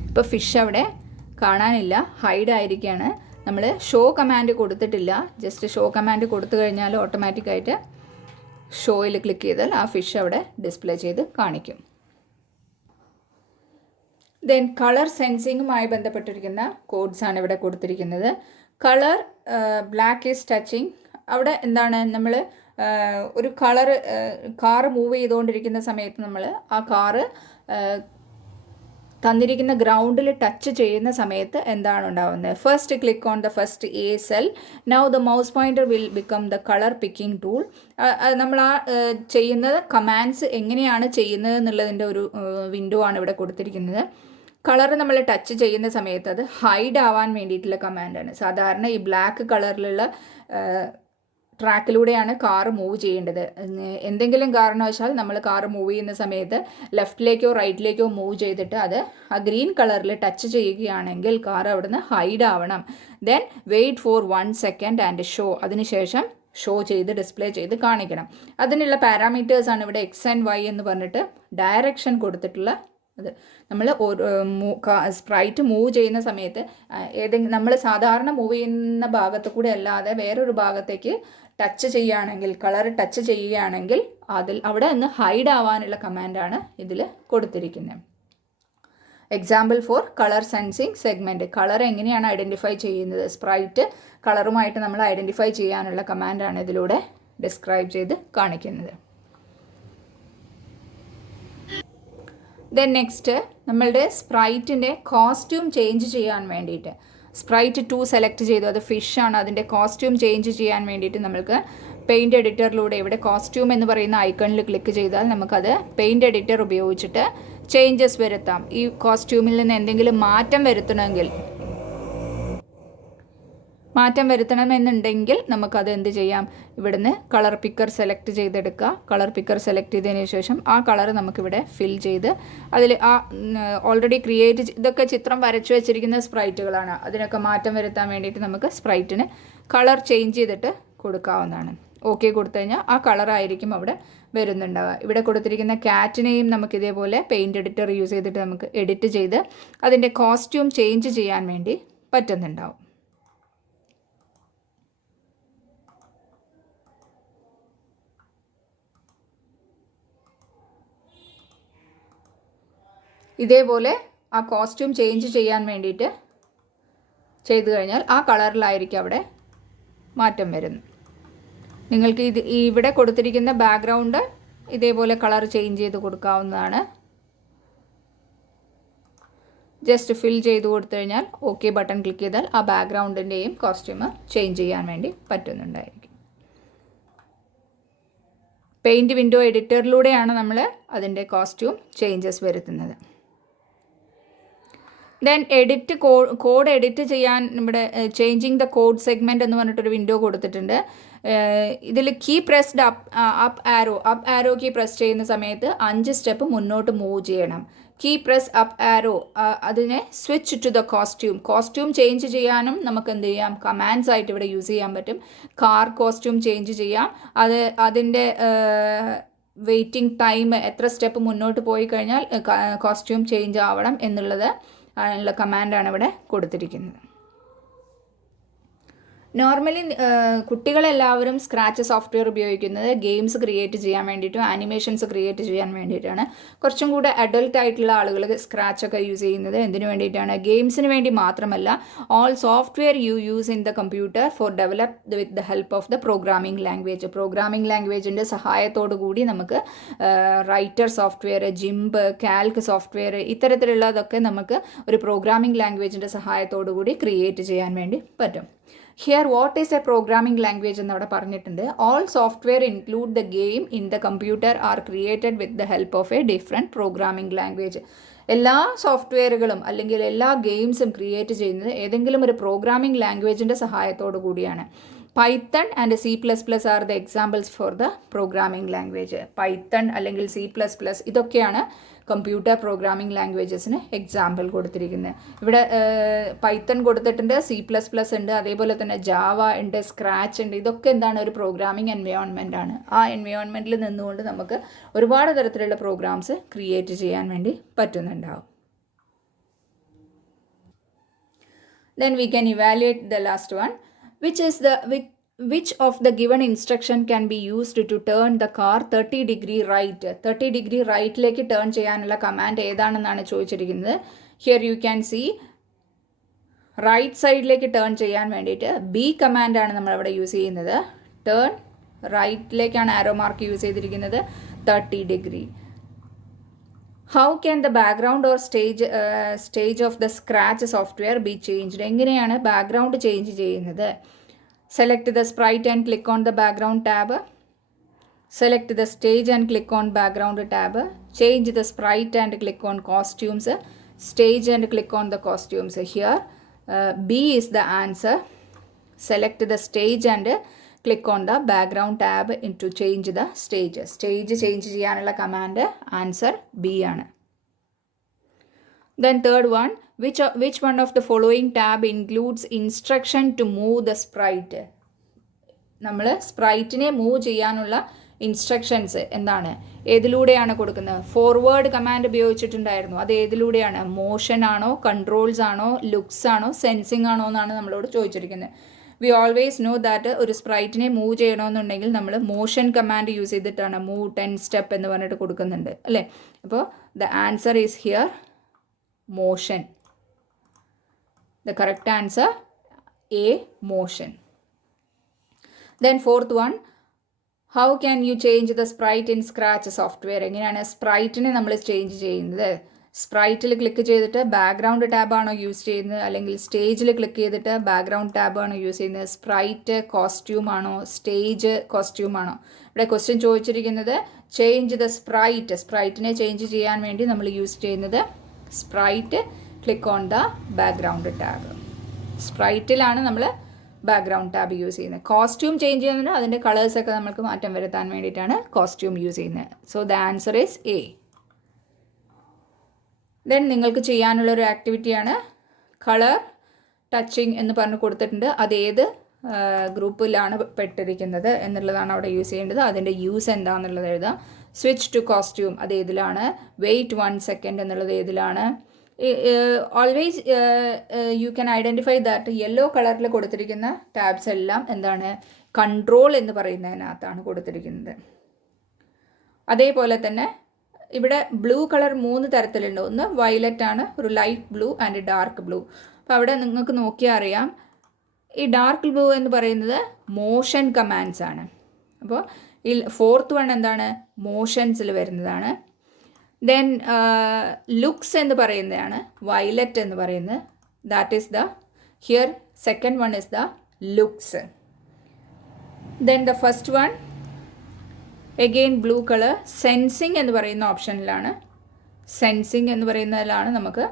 ഇപ്പോൾ ഫിഷ് അവിടെ കാണാനില്ല, ഹൈഡ് ആയിരിക്കുകയാണ്. നമ്മൾ ഷോ കമാൻഡ് കൊടുത്തിട്ടില്ല. ജസ്റ്റ് ഷോ കമാൻഡ് കൊടുത്തു കഴിഞ്ഞാൽ ഓട്ടോമാറ്റിക്കായിട്ട് ഷോയിൽ ക്ലിക്ക് ചെയ്താൽ ആ ഫിഷ് അവിടെ ഡിസ്പ്ലേ ചെയ്ത് കാണിക്കും. ദെൻ കളർ സെൻസിങ്ങുമായി ബന്ധപ്പെട്ടിരിക്കുന്ന കോഡ്സാണ് ഇവിടെ കൊടുത്തിരിക്കുന്നത്. Colour black is touching. അവിടെ എന്താണ്, നമ്മൾ ഒരു കാറ് മൂവ് ചെയ്തുകൊണ്ടിരിക്കുന്ന സമയത്ത് നമ്മൾ ആ കാറ് തന്നിരിക്കുന്ന ഗ്രൗണ്ടിൽ ടച്ച് ചെയ്യുന്ന സമയത്ത് എന്താണ് ഉണ്ടാവുന്നത്? First click on the first A cell. Now the mouse pointer will become the colour picking tool. നമ്മൾ ആ ചെയ്യുന്നത് കമാൻഡ്സ് എങ്ങനെയാണ് ചെയ്യുന്നത് എന്നുള്ളതിൻ്റെ ഒരു വിൻഡോ ആണ് ഇവിടെ കൊടുത്തിരിക്കുന്നത്. കളർ നമ്മൾ ടച്ച് ചെയ്യുന്ന സമയത്ത് അത് ഹൈഡ് ആവാൻ വേണ്ടിയിട്ടുള്ള കമാൻഡാണ്. സാധാരണ ഈ ബ്ലാക്ക് കളറിലുള്ള ട്രാക്കിലൂടെയാണ് കാറ് മൂവ് ചെയ്യേണ്ടത്. എന്തെങ്കിലും കാരണവശാൽ നമ്മൾ കാറ് മൂവ് ചെയ്യുന്ന സമയത്ത് ലെഫ്റ്റിലേക്കോ റൈറ്റിലേക്കോ മൂവ് ചെയ്തിട്ട് അത് ആ ഗ്രീൻ കളറിൽ ടച്ച് ചെയ്യുകയാണെങ്കിൽ കാർ അവിടുന്ന് ഹൈഡ് ആവണം. Then wait for 1 second and show. അതിനുശേഷം ഷോ ചെയ്ത് ഡിസ്പ്ലേ ചെയ്ത് കാണിക്കണം. അതിനുള്ള പാരാമീറ്റേഴ്സാണ് ഇവിടെ എക്സ് ആൻഡ് വൈ എന്ന് പറഞ്ഞിട്ട് ഡയറക്ഷൻ കൊടുത്തിട്ടുള്ള അത്. നമ്മൾ സ്പ്രൈറ്റ് മൂവ് ചെയ്യുന്ന സമയത്ത് ഏതെങ്കിലും നമ്മൾ സാധാരണ മൂവ് ചെയ്യുന്ന ഭാഗത്ത് കൂടെ അല്ലാതെ വേറൊരു ഭാഗത്തേക്ക് ടച്ച് ചെയ്യുകയാണെങ്കിൽ, കളർ ടച്ച് ചെയ്യുകയാണെങ്കിൽ അവിടെ നിന്ന് ഹൈഡ് ആവാനുള്ള കമാൻഡാണ് ഇതിൽ കൊടുത്തിരിക്കുന്നത്. Example for colour sensing segment. Colour എങ്ങനെയാണ് ഐഡൻറ്റിഫൈ ചെയ്യുന്നത്? സ്പ്രൈറ്റ് കളറുമായിട്ട് നമ്മൾ ഐഡൻറ്റിഫൈ ചെയ്യാനുള്ള കമാൻഡാണ് ഇതിലൂടെ ഡിസ്ക്രൈബ് ചെയ്ത് കാണിക്കുന്നത്. ദെൻ നെക്സ്റ്റ് നമ്മളുടെ സ്പ്രൈറ്റിൻ്റെ കോസ്റ്റ്യൂം ചേഞ്ച് ചെയ്യാൻ വേണ്ടിയിട്ട് സ്പ്രൈറ്റ് 2 സെലക്ട് ചെയ്തു, അത് ഫിഷാണ്. അതിൻ്റെ കോസ്റ്റ്യൂം ചേഞ്ച് ചെയ്യാൻ വേണ്ടിയിട്ട് നമ്മൾക്ക് പെയിൻറ്റ് എഡിറ്ററിലൂടെ ഇവിടെ കോസ്റ്റ്യൂം എന്ന് പറയുന്ന ഐക്കണിൽ ക്ലിക്ക് ചെയ്താൽ നമുക്കത് പെയിൻറ്റ് എഡിറ്റർ ഉപയോഗിച്ചിട്ട് ചേഞ്ചസ് വരുത്താം. ഈ കോസ്റ്റ്യൂമിൽ നിന്ന് എന്തെങ്കിലും മാറ്റം വരുത്തണമെന്നുണ്ടെങ്കിൽ നമുക്കത് എന്ത് ചെയ്യാം? ഇവിടുന്ന് കളർ പിക്കർ സെലക്ട് ചെയ്തെടുക്കുക. കളർ പിക്കർ സെലക്ട് ചെയ്തതിന് ശേഷം ആ കളർ നമുക്കിവിടെ ഫിൽ ചെയ്ത് അതിൽ ആ ഓൾറെഡി ഇതൊക്കെ ചിത്രം വരച്ചു വെച്ചിരിക്കുന്ന സ്പ്രൈറ്റുകളാണ്. അതിനൊക്കെ മാറ്റം വരുത്താൻ വേണ്ടിയിട്ട് നമുക്ക് സ്പ്രൈറ്റിന് കളർ ചേഞ്ച് ചെയ്തിട്ട് കൊടുക്കാവുന്നതാണ്. ഓക്കെ കൊടുത്തു കഴിഞ്ഞാൽ ആ കളറായിരിക്കും അവിടെ വരുന്നുണ്ടാവുക. ഇവിടെ കൊടുത്തിരിക്കുന്ന ക്യാറ്റിനെയും നമുക്ക് ഇതേപോലെ പെയിൻറ്റ് എഡിറ്റർ യൂസ് ചെയ്തിട്ട് നമുക്ക് എഡിറ്റ് ചെയ്ത് അതിൻ്റെ കോസ്റ്റ്യൂം ചേഞ്ച് ചെയ്യാൻ വേണ്ടി പറ്റുന്നുണ്ടാവും. ഇതേപോലെ ആ കോസ്റ്റ്യൂം ചേഞ്ച് ചെയ്യാൻ വേണ്ടിയിട്ട് ചെയ്തു കഴിഞ്ഞാൽ ആ കളറിലായിരിക്കും അവിടെ മാറ്റം വരുന്നത്. നിങ്ങൾക്ക് ഇവിടെ കൊടുത്തിരിക്കുന്ന ബാക്ക്ഗ്രൗണ്ട് ഇതേപോലെ കളർ ചേഞ്ച് ചെയ്ത് കൊടുക്കാവുന്നതാണ്. ജസ്റ്റ് ഫിൽ ചെയ്ത് കൊടുത്തു കഴിഞ്ഞാൽ ഓക്കെ ബട്ടൺ ക്ലിക്ക് ചെയ്താൽ ആ ബാക്ക്ഗ്രൗണ്ടിൻ്റെയും കോസ്റ്റ്യൂം ചേഞ്ച് ചെയ്യാൻ വേണ്ടി പറ്റുന്നുണ്ടായിരിക്കും. പെയിൻറ്റ് വിൻഡോ എഡിറ്ററിലൂടെയാണ് നമ്മൾ അതിൻ്റെ കോസ്റ്റ്യൂം ചേഞ്ചസ് വരുത്തുന്നത്. ദെൻ കോഡ് എഡിറ്റ് ചെയ്യാൻ ഇവിടെ ചേഞ്ചിങ് ദ കോഡ് സെഗ്മെൻറ്റ് എന്ന് പറഞ്ഞിട്ടൊരു വിൻഡോ കൊടുത്തിട്ടുണ്ട്. ഇതിൽ key pressed up arrow key press ചെയ്യുന്ന സമയത്ത് 5 സ്റ്റെപ്പ് മുന്നോട്ട് മൂവ് ചെയ്യണം. കീ പ്രസ് അപ്പ് ആരോ അതിനെ switch to the costume change ചെയ്യാനും നമുക്ക് എന്ത് ചെയ്യാം? കമാൻഡ്സ് ആയിട്ട് ഇവിടെ യൂസ് ചെയ്യാൻ പറ്റും. കാർ കോസ്റ്റ്യൂം ചേഞ്ച് ചെയ്യാം. അതിൻ്റെ വെയിറ്റിംഗ് ടൈം എത്ര സ്റ്റെപ്പ് മുന്നോട്ട് പോയി കഴിഞ്ഞാൽ കോസ്റ്റ്യൂം ചേഞ്ച് ആവണം എന്നുള്ളത് ഉള്ള കമാൻഡാണ് ഇവിടെ കൊടുത്തിരിക്കുന്നത്. നോർമലി കുട്ടികളെല്ലാവരും സ്ക്രാച്ച് സോഫ്റ്റ്വെയർ ഉപയോഗിക്കുന്നത് ഗെയിംസ് ക്രിയേറ്റ് ചെയ്യാൻ വേണ്ടിയിട്ടും ആനിമേഷൻസ് ക്രിയേറ്റ് ചെയ്യാൻ വേണ്ടിയിട്ടാണ്. കുറച്ചും കൂടെ അഡൽട്ട് ആയിട്ടുള്ള ആളുകൾ സ്ക്രാച്ചൊക്കെ യൂസ് ചെയ്യുന്നത് എന്തിനു വേണ്ടിയിട്ടാണ്? ഗെയിംസിന് വേണ്ടി മാത്രമല്ല, all software you use in the computer for developed with the help of the programming language. Programming ലാംഗ്വേജിൻ്റെ സഹായത്തോടു കൂടി നമുക്ക് writer software, GIMP, calc software ഇത്തരത്തിലുള്ളതൊക്കെ നമുക്ക് ഒരു പ്രോഗ്രാമിംഗ് ലാംഗ്വേജിൻ്റെ സഹായത്തോടു കൂടി ക്രിയേറ്റ് ചെയ്യാൻ വേണ്ടി പറ്റും. Here what is a programming language എന്നവിടെ പറഞ്ഞിട്ടുണ്ട്. All software include the game in the computer are created with the help of a different programming language. എല്ലാ സോഫ്റ്റ്വെയറുകളും അല്ലെങ്കിൽ എല്ലാ ഗെയിംസും ക്രിയേറ്റ് ചെയ്യുന്നത് ഏതെങ്കിലും ഒരു പ്രോഗ്രാമിംഗ് ലാംഗ്വേജിൻ്റെ സഹായത്തോടു കൂടിയാണ്. Python and C++ are the examples for the programming language. Python അല്ലെങ്കിൽ C++ ഇതൊക്കെയാണ് കമ്പ്യൂട്ടർ പ്രോഗ്രാമിംഗ് ലാംഗ്വേജസിന് എക്സാമ്പിൾ കൊടുത്തിരിക്കുന്നത്. ഇവിടെ പൈത്തൺ കൊടുത്തിട്ടുണ്ട്, C++ ഉണ്ട്, അതേപോലെ തന്നെ ജാവ ഉണ്ട്, സ്ക്രാച്ച് ഉണ്ട്. ഇതൊക്കെ എന്താണ്, ഒരു പ്രോഗ്രാമിംഗ് എൻവയോൺമെൻ്റ് ആണ്. ആ എൻവയോൺമെൻറ്റിൽ നിന്നുകൊണ്ട് നമുക്ക് ഒരുപാട് തരത്തിലുള്ള പ്രോഗ്രാംസ് ക്രിയേറ്റ് ചെയ്യാൻ വേണ്ടി പറ്റുന്നുണ്ടാവും. Then we can evaluate the last one. Which of the given instruction can be used to turn the car 30 degree right? 30 degree റൈറ്റിലേക്ക് ടേൺ ചെയ്യാനുള്ള കമാൻഡ് ഏതാണെന്നാണ് ചോദിച്ചിരിക്കുന്നത്. Here you can see right സൈഡിലേക്ക് turn ചെയ്യാൻ വേണ്ടിയിട്ട് B കമാൻഡാണ് നമ്മളവിടെ use ചെയ്യുന്നത്. ടേൺ റൈറ്റിലേക്കാണ് ആരോ മാർക്ക് യൂസ് ചെയ്തിരിക്കുന്നത്, 30 degree. How can the background or stage of the Scratch software be changed? എങ്ങനെയാണ് ബാക്ക്ഗ്രൗണ്ട് ചേഞ്ച് ചെയ്യുന്നത്? Select the sprite and click on the background tab. Select the stage and click on background tab. Change the sprite and click on costumes. Stage and click on the costumes. Here B is the answer. Select the stage and click on the background tab to change the stage. Stage change ചെയ്യാനുള്ള command answer B ആണ്. Then third one, which one of the following tab includes instruction to move the sprite? നമ്മൾ സ്പ്രൈറ്റിനെ move ചെയ്യാനുള്ള instructions എന്താണ്, ഏതിലൂടെയാണ് കൊടുക്കുന്നത്? Forward command ഉപയോഗിച്ചിട്ടുണ്ടായിരുന്നു. അത് ഏതിലൂടെയാണ്? മോഷൻ ആണോ, കൺട്രോൾസ് ആണോ, ലുക്സ് ആണോ, സെൻസിങ് ആണോ എന്നാണ് നമ്മളോട് ചോദിച്ചിരിക്കുന്നത്. വി ഓൾവേസ് നോ ദാറ്റ് ഒരു സ്പ്രൈറ്റിനെ മൂവ് ചെയ്യണമെന്നുണ്ടെങ്കിൽ നമ്മൾ മോഷൻ കമാൻഡ് യൂസ് ചെയ്തിട്ടാണ് മൂവ് 10 സ്റ്റെപ്പ് എന്ന് പറഞ്ഞിട്ട് കൊടുക്കുന്നുണ്ട് അല്ലേ. അപ്പോൾ the answer is here motion. The correct answer A, motion. Then fourth one, how can you change the sprite in Scratch software? എങ്ങനെയാണ് സ്പ്രൈറ്റിനെ നമ്മൾ ചേഞ്ച് ചെയ്യുന്നത്? സ്പ്രൈറ്റിൽ ക്ലിക്ക് ചെയ്തിട്ട് ബാക്ക്ഗ്രൗണ്ട് ടാബാണോ യൂസ് ചെയ്യുന്നത്, അല്ലെങ്കിൽ സ്റ്റേജിൽ ക്ലിക്ക് ചെയ്തിട്ട് ബാക്ക്ഗ്രൗണ്ട് ടാബാണോ യൂസ് ചെയ്യുന്നത്? സ്പ്രൈറ്റ് കോസ്റ്റ്യൂം ആണോ, സ്റ്റേജ് കോസ്റ്റ്യൂം ആണോ? ഇവിടെ ക്വസ്റ്റ്യൻ ചോദിച്ചിരിക്കുന്നത് ചേഞ്ച് ദ സ്പ്രൈറ്റ്. സ്പ്രൈറ്റിനെ ചേഞ്ച് ചെയ്യാൻ വേണ്ടി നമ്മൾ യൂസ് ചെയ്യുന്നത് sprite, click on the background tab. സ്പ്രൈറ്റിലാണ് നമ്മൾ ബാക്ക്ഗ്രൗണ്ട് ടാബ് യൂസ് ചെയ്യുന്നത്. കോസ്റ്റ്യൂം ചേഞ്ച് ചെയ്യുന്നതിന് അതിൻ്റെ കളേഴ്സൊക്കെ നമുക്ക് മാറ്റം വരുത്താൻ വേണ്ടിയിട്ടാണ് കോസ്റ്റ്യൂം യൂസ് ചെയ്യുന്നത്. So the answer is A. Then നിങ്ങൾക്ക് ചെയ്യാനുള്ളൊരു ആക്ടിവിറ്റിയാണ് കളർ ടച്ചിങ് എന്ന് പറഞ്ഞ് കൊടുത്തിട്ടുണ്ട്. അത് ഏത് ഗ്രൂപ്പിലാണ് പെട്ടിരിക്കുന്നത് എന്നുള്ളതാണ് അവിടെ യൂസ് ചെയ്യേണ്ടത്. അതിൻ്റെ യൂസ് എന്താണെന്നുള്ളത് എഴുതാം. സ്വിച്ച് ടു കോസ്റ്റ്യൂം അത് ഏതിലാണ്? വെയിറ്റ് 1 second എന്നുള്ളത് ഏതിലാണ്? Always you can identify that yellow കളറിൽ കൊടുത്തിരിക്കുന്ന ടാബ്സ് എല്ലാം എന്താണ്, കൺട്രോൾ എന്ന് പറയുന്നതിനകത്താണ് കൊടുത്തിരിക്കുന്നത്. അതേപോലെ തന്നെ ഇവിടെ ബ്ലൂ കളർ 3 തരത്തിലുണ്ട്. ഒന്ന് വയലറ്റ് ആണ്, ഒരു light blue and dark blue. അപ്പോൾ അവിടെ നിങ്ങൾക്ക് നോക്കിയാൽ അറിയാം ഈ ഡാർക്ക് ബ്ലൂ എന്ന് പറയുന്നത് മോഷൻ കമാൻഡ്സ് ആണ്. അപ്പോൾ ഈ ഫോർത്ത് വൺ എന്താണ്, മോഷൻസിൽ വരുന്നതാണ്. ദെൻ ലുക്സ് എന്ന് പറയുന്നതാണ് വയലറ്റ് എന്ന് പറയുന്നത്. That is the here second one is the looks. Then the first one again blue colour sensing എന്ന് പറയുന്ന ഓപ്ഷനിലാണ്. സെൻസിങ് എന്ന് പറയുന്നതിലാണ് നമുക്ക്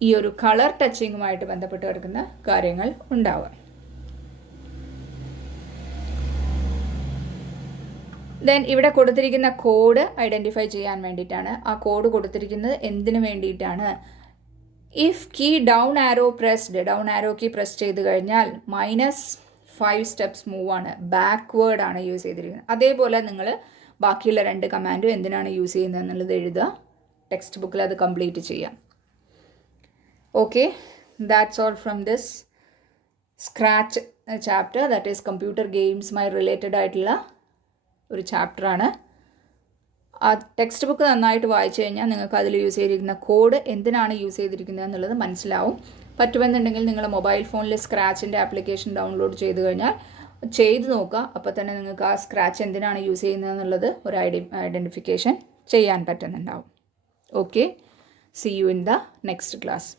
ഈ ഒരു കളർ ടച്ചിങ്ങുമായിട്ട് ബന്ധപ്പെട്ട് കിടക്കുന്ന കാര്യങ്ങൾ ഉണ്ടാവുക. ദെൻ ഇവിടെ കൊടുത്തിരിക്കുന്ന കോഡ് ഐഡൻറ്റിഫൈ ചെയ്യാൻ വേണ്ടിയിട്ടാണ്. ആ കോഡ് കൊടുത്തിരിക്കുന്നത് എന്തിനു വേണ്ടിയിട്ടാണ്? If key down arrow pressed, down arrow key press ചെയ്ത് കഴിഞ്ഞാൽ -5 സ്റ്റെപ്സ് മൂവ് ആണ്, ബാക്ക്വേർഡ് ആണ് യൂസ് ചെയ്തിരിക്കുന്നത്. അതേപോലെ നിങ്ങൾ ബാക്കിയുള്ള 2 കമാൻഡും എന്തിനാണ് യൂസ് ചെയ്യുന്നത് എന്നുള്ളത് എഴുതുക. ടെക്സ്റ്റ് ബുക്കിൽ അത് കംപ്ലീറ്റ് ചെയ്യാം. Okay, that's all from this scratch chapter, that is computer ഗെയിംസുമായി റിലേറ്റഡ് ആയിട്ടുള്ള ഒരു ചാപ്റ്ററാണ്. ആ ടെക്സ്റ്റ് ബുക്ക് നന്നായിട്ട് വായിച്ചു കഴിഞ്ഞാൽ നിങ്ങൾക്ക് അതിൽ യൂസ് ചെയ്തിരിക്കുന്ന കോഡ് എന്തിനാണ് യൂസ് ചെയ്തിരിക്കുന്നത് എന്നുള്ളത് മനസ്സിലാവും. പറ്റുമെന്നുണ്ടെങ്കിൽ നിങ്ങൾ മൊബൈൽ ഫോണിൽ സ്ക്രാച്ചിൻ്റെ ആപ്ലിക്കേഷൻ ഡൗൺലോഡ് ചെയ്ത് കഴിഞ്ഞാൽ ചെയ്ത് നോക്കുക. അപ്പോൾ തന്നെ നിങ്ങൾക്ക് ആ സ്ക്രാച്ച് എന്തിനാണ് യൂസ് ചെയ്യുന്നത് എന്നുള്ളത് ഒരു ഐഡൻറ്റിഫിക്കേഷൻ ചെയ്യാൻ പറ്റുന്നുണ്ടാവും. Okay, see you in the next class.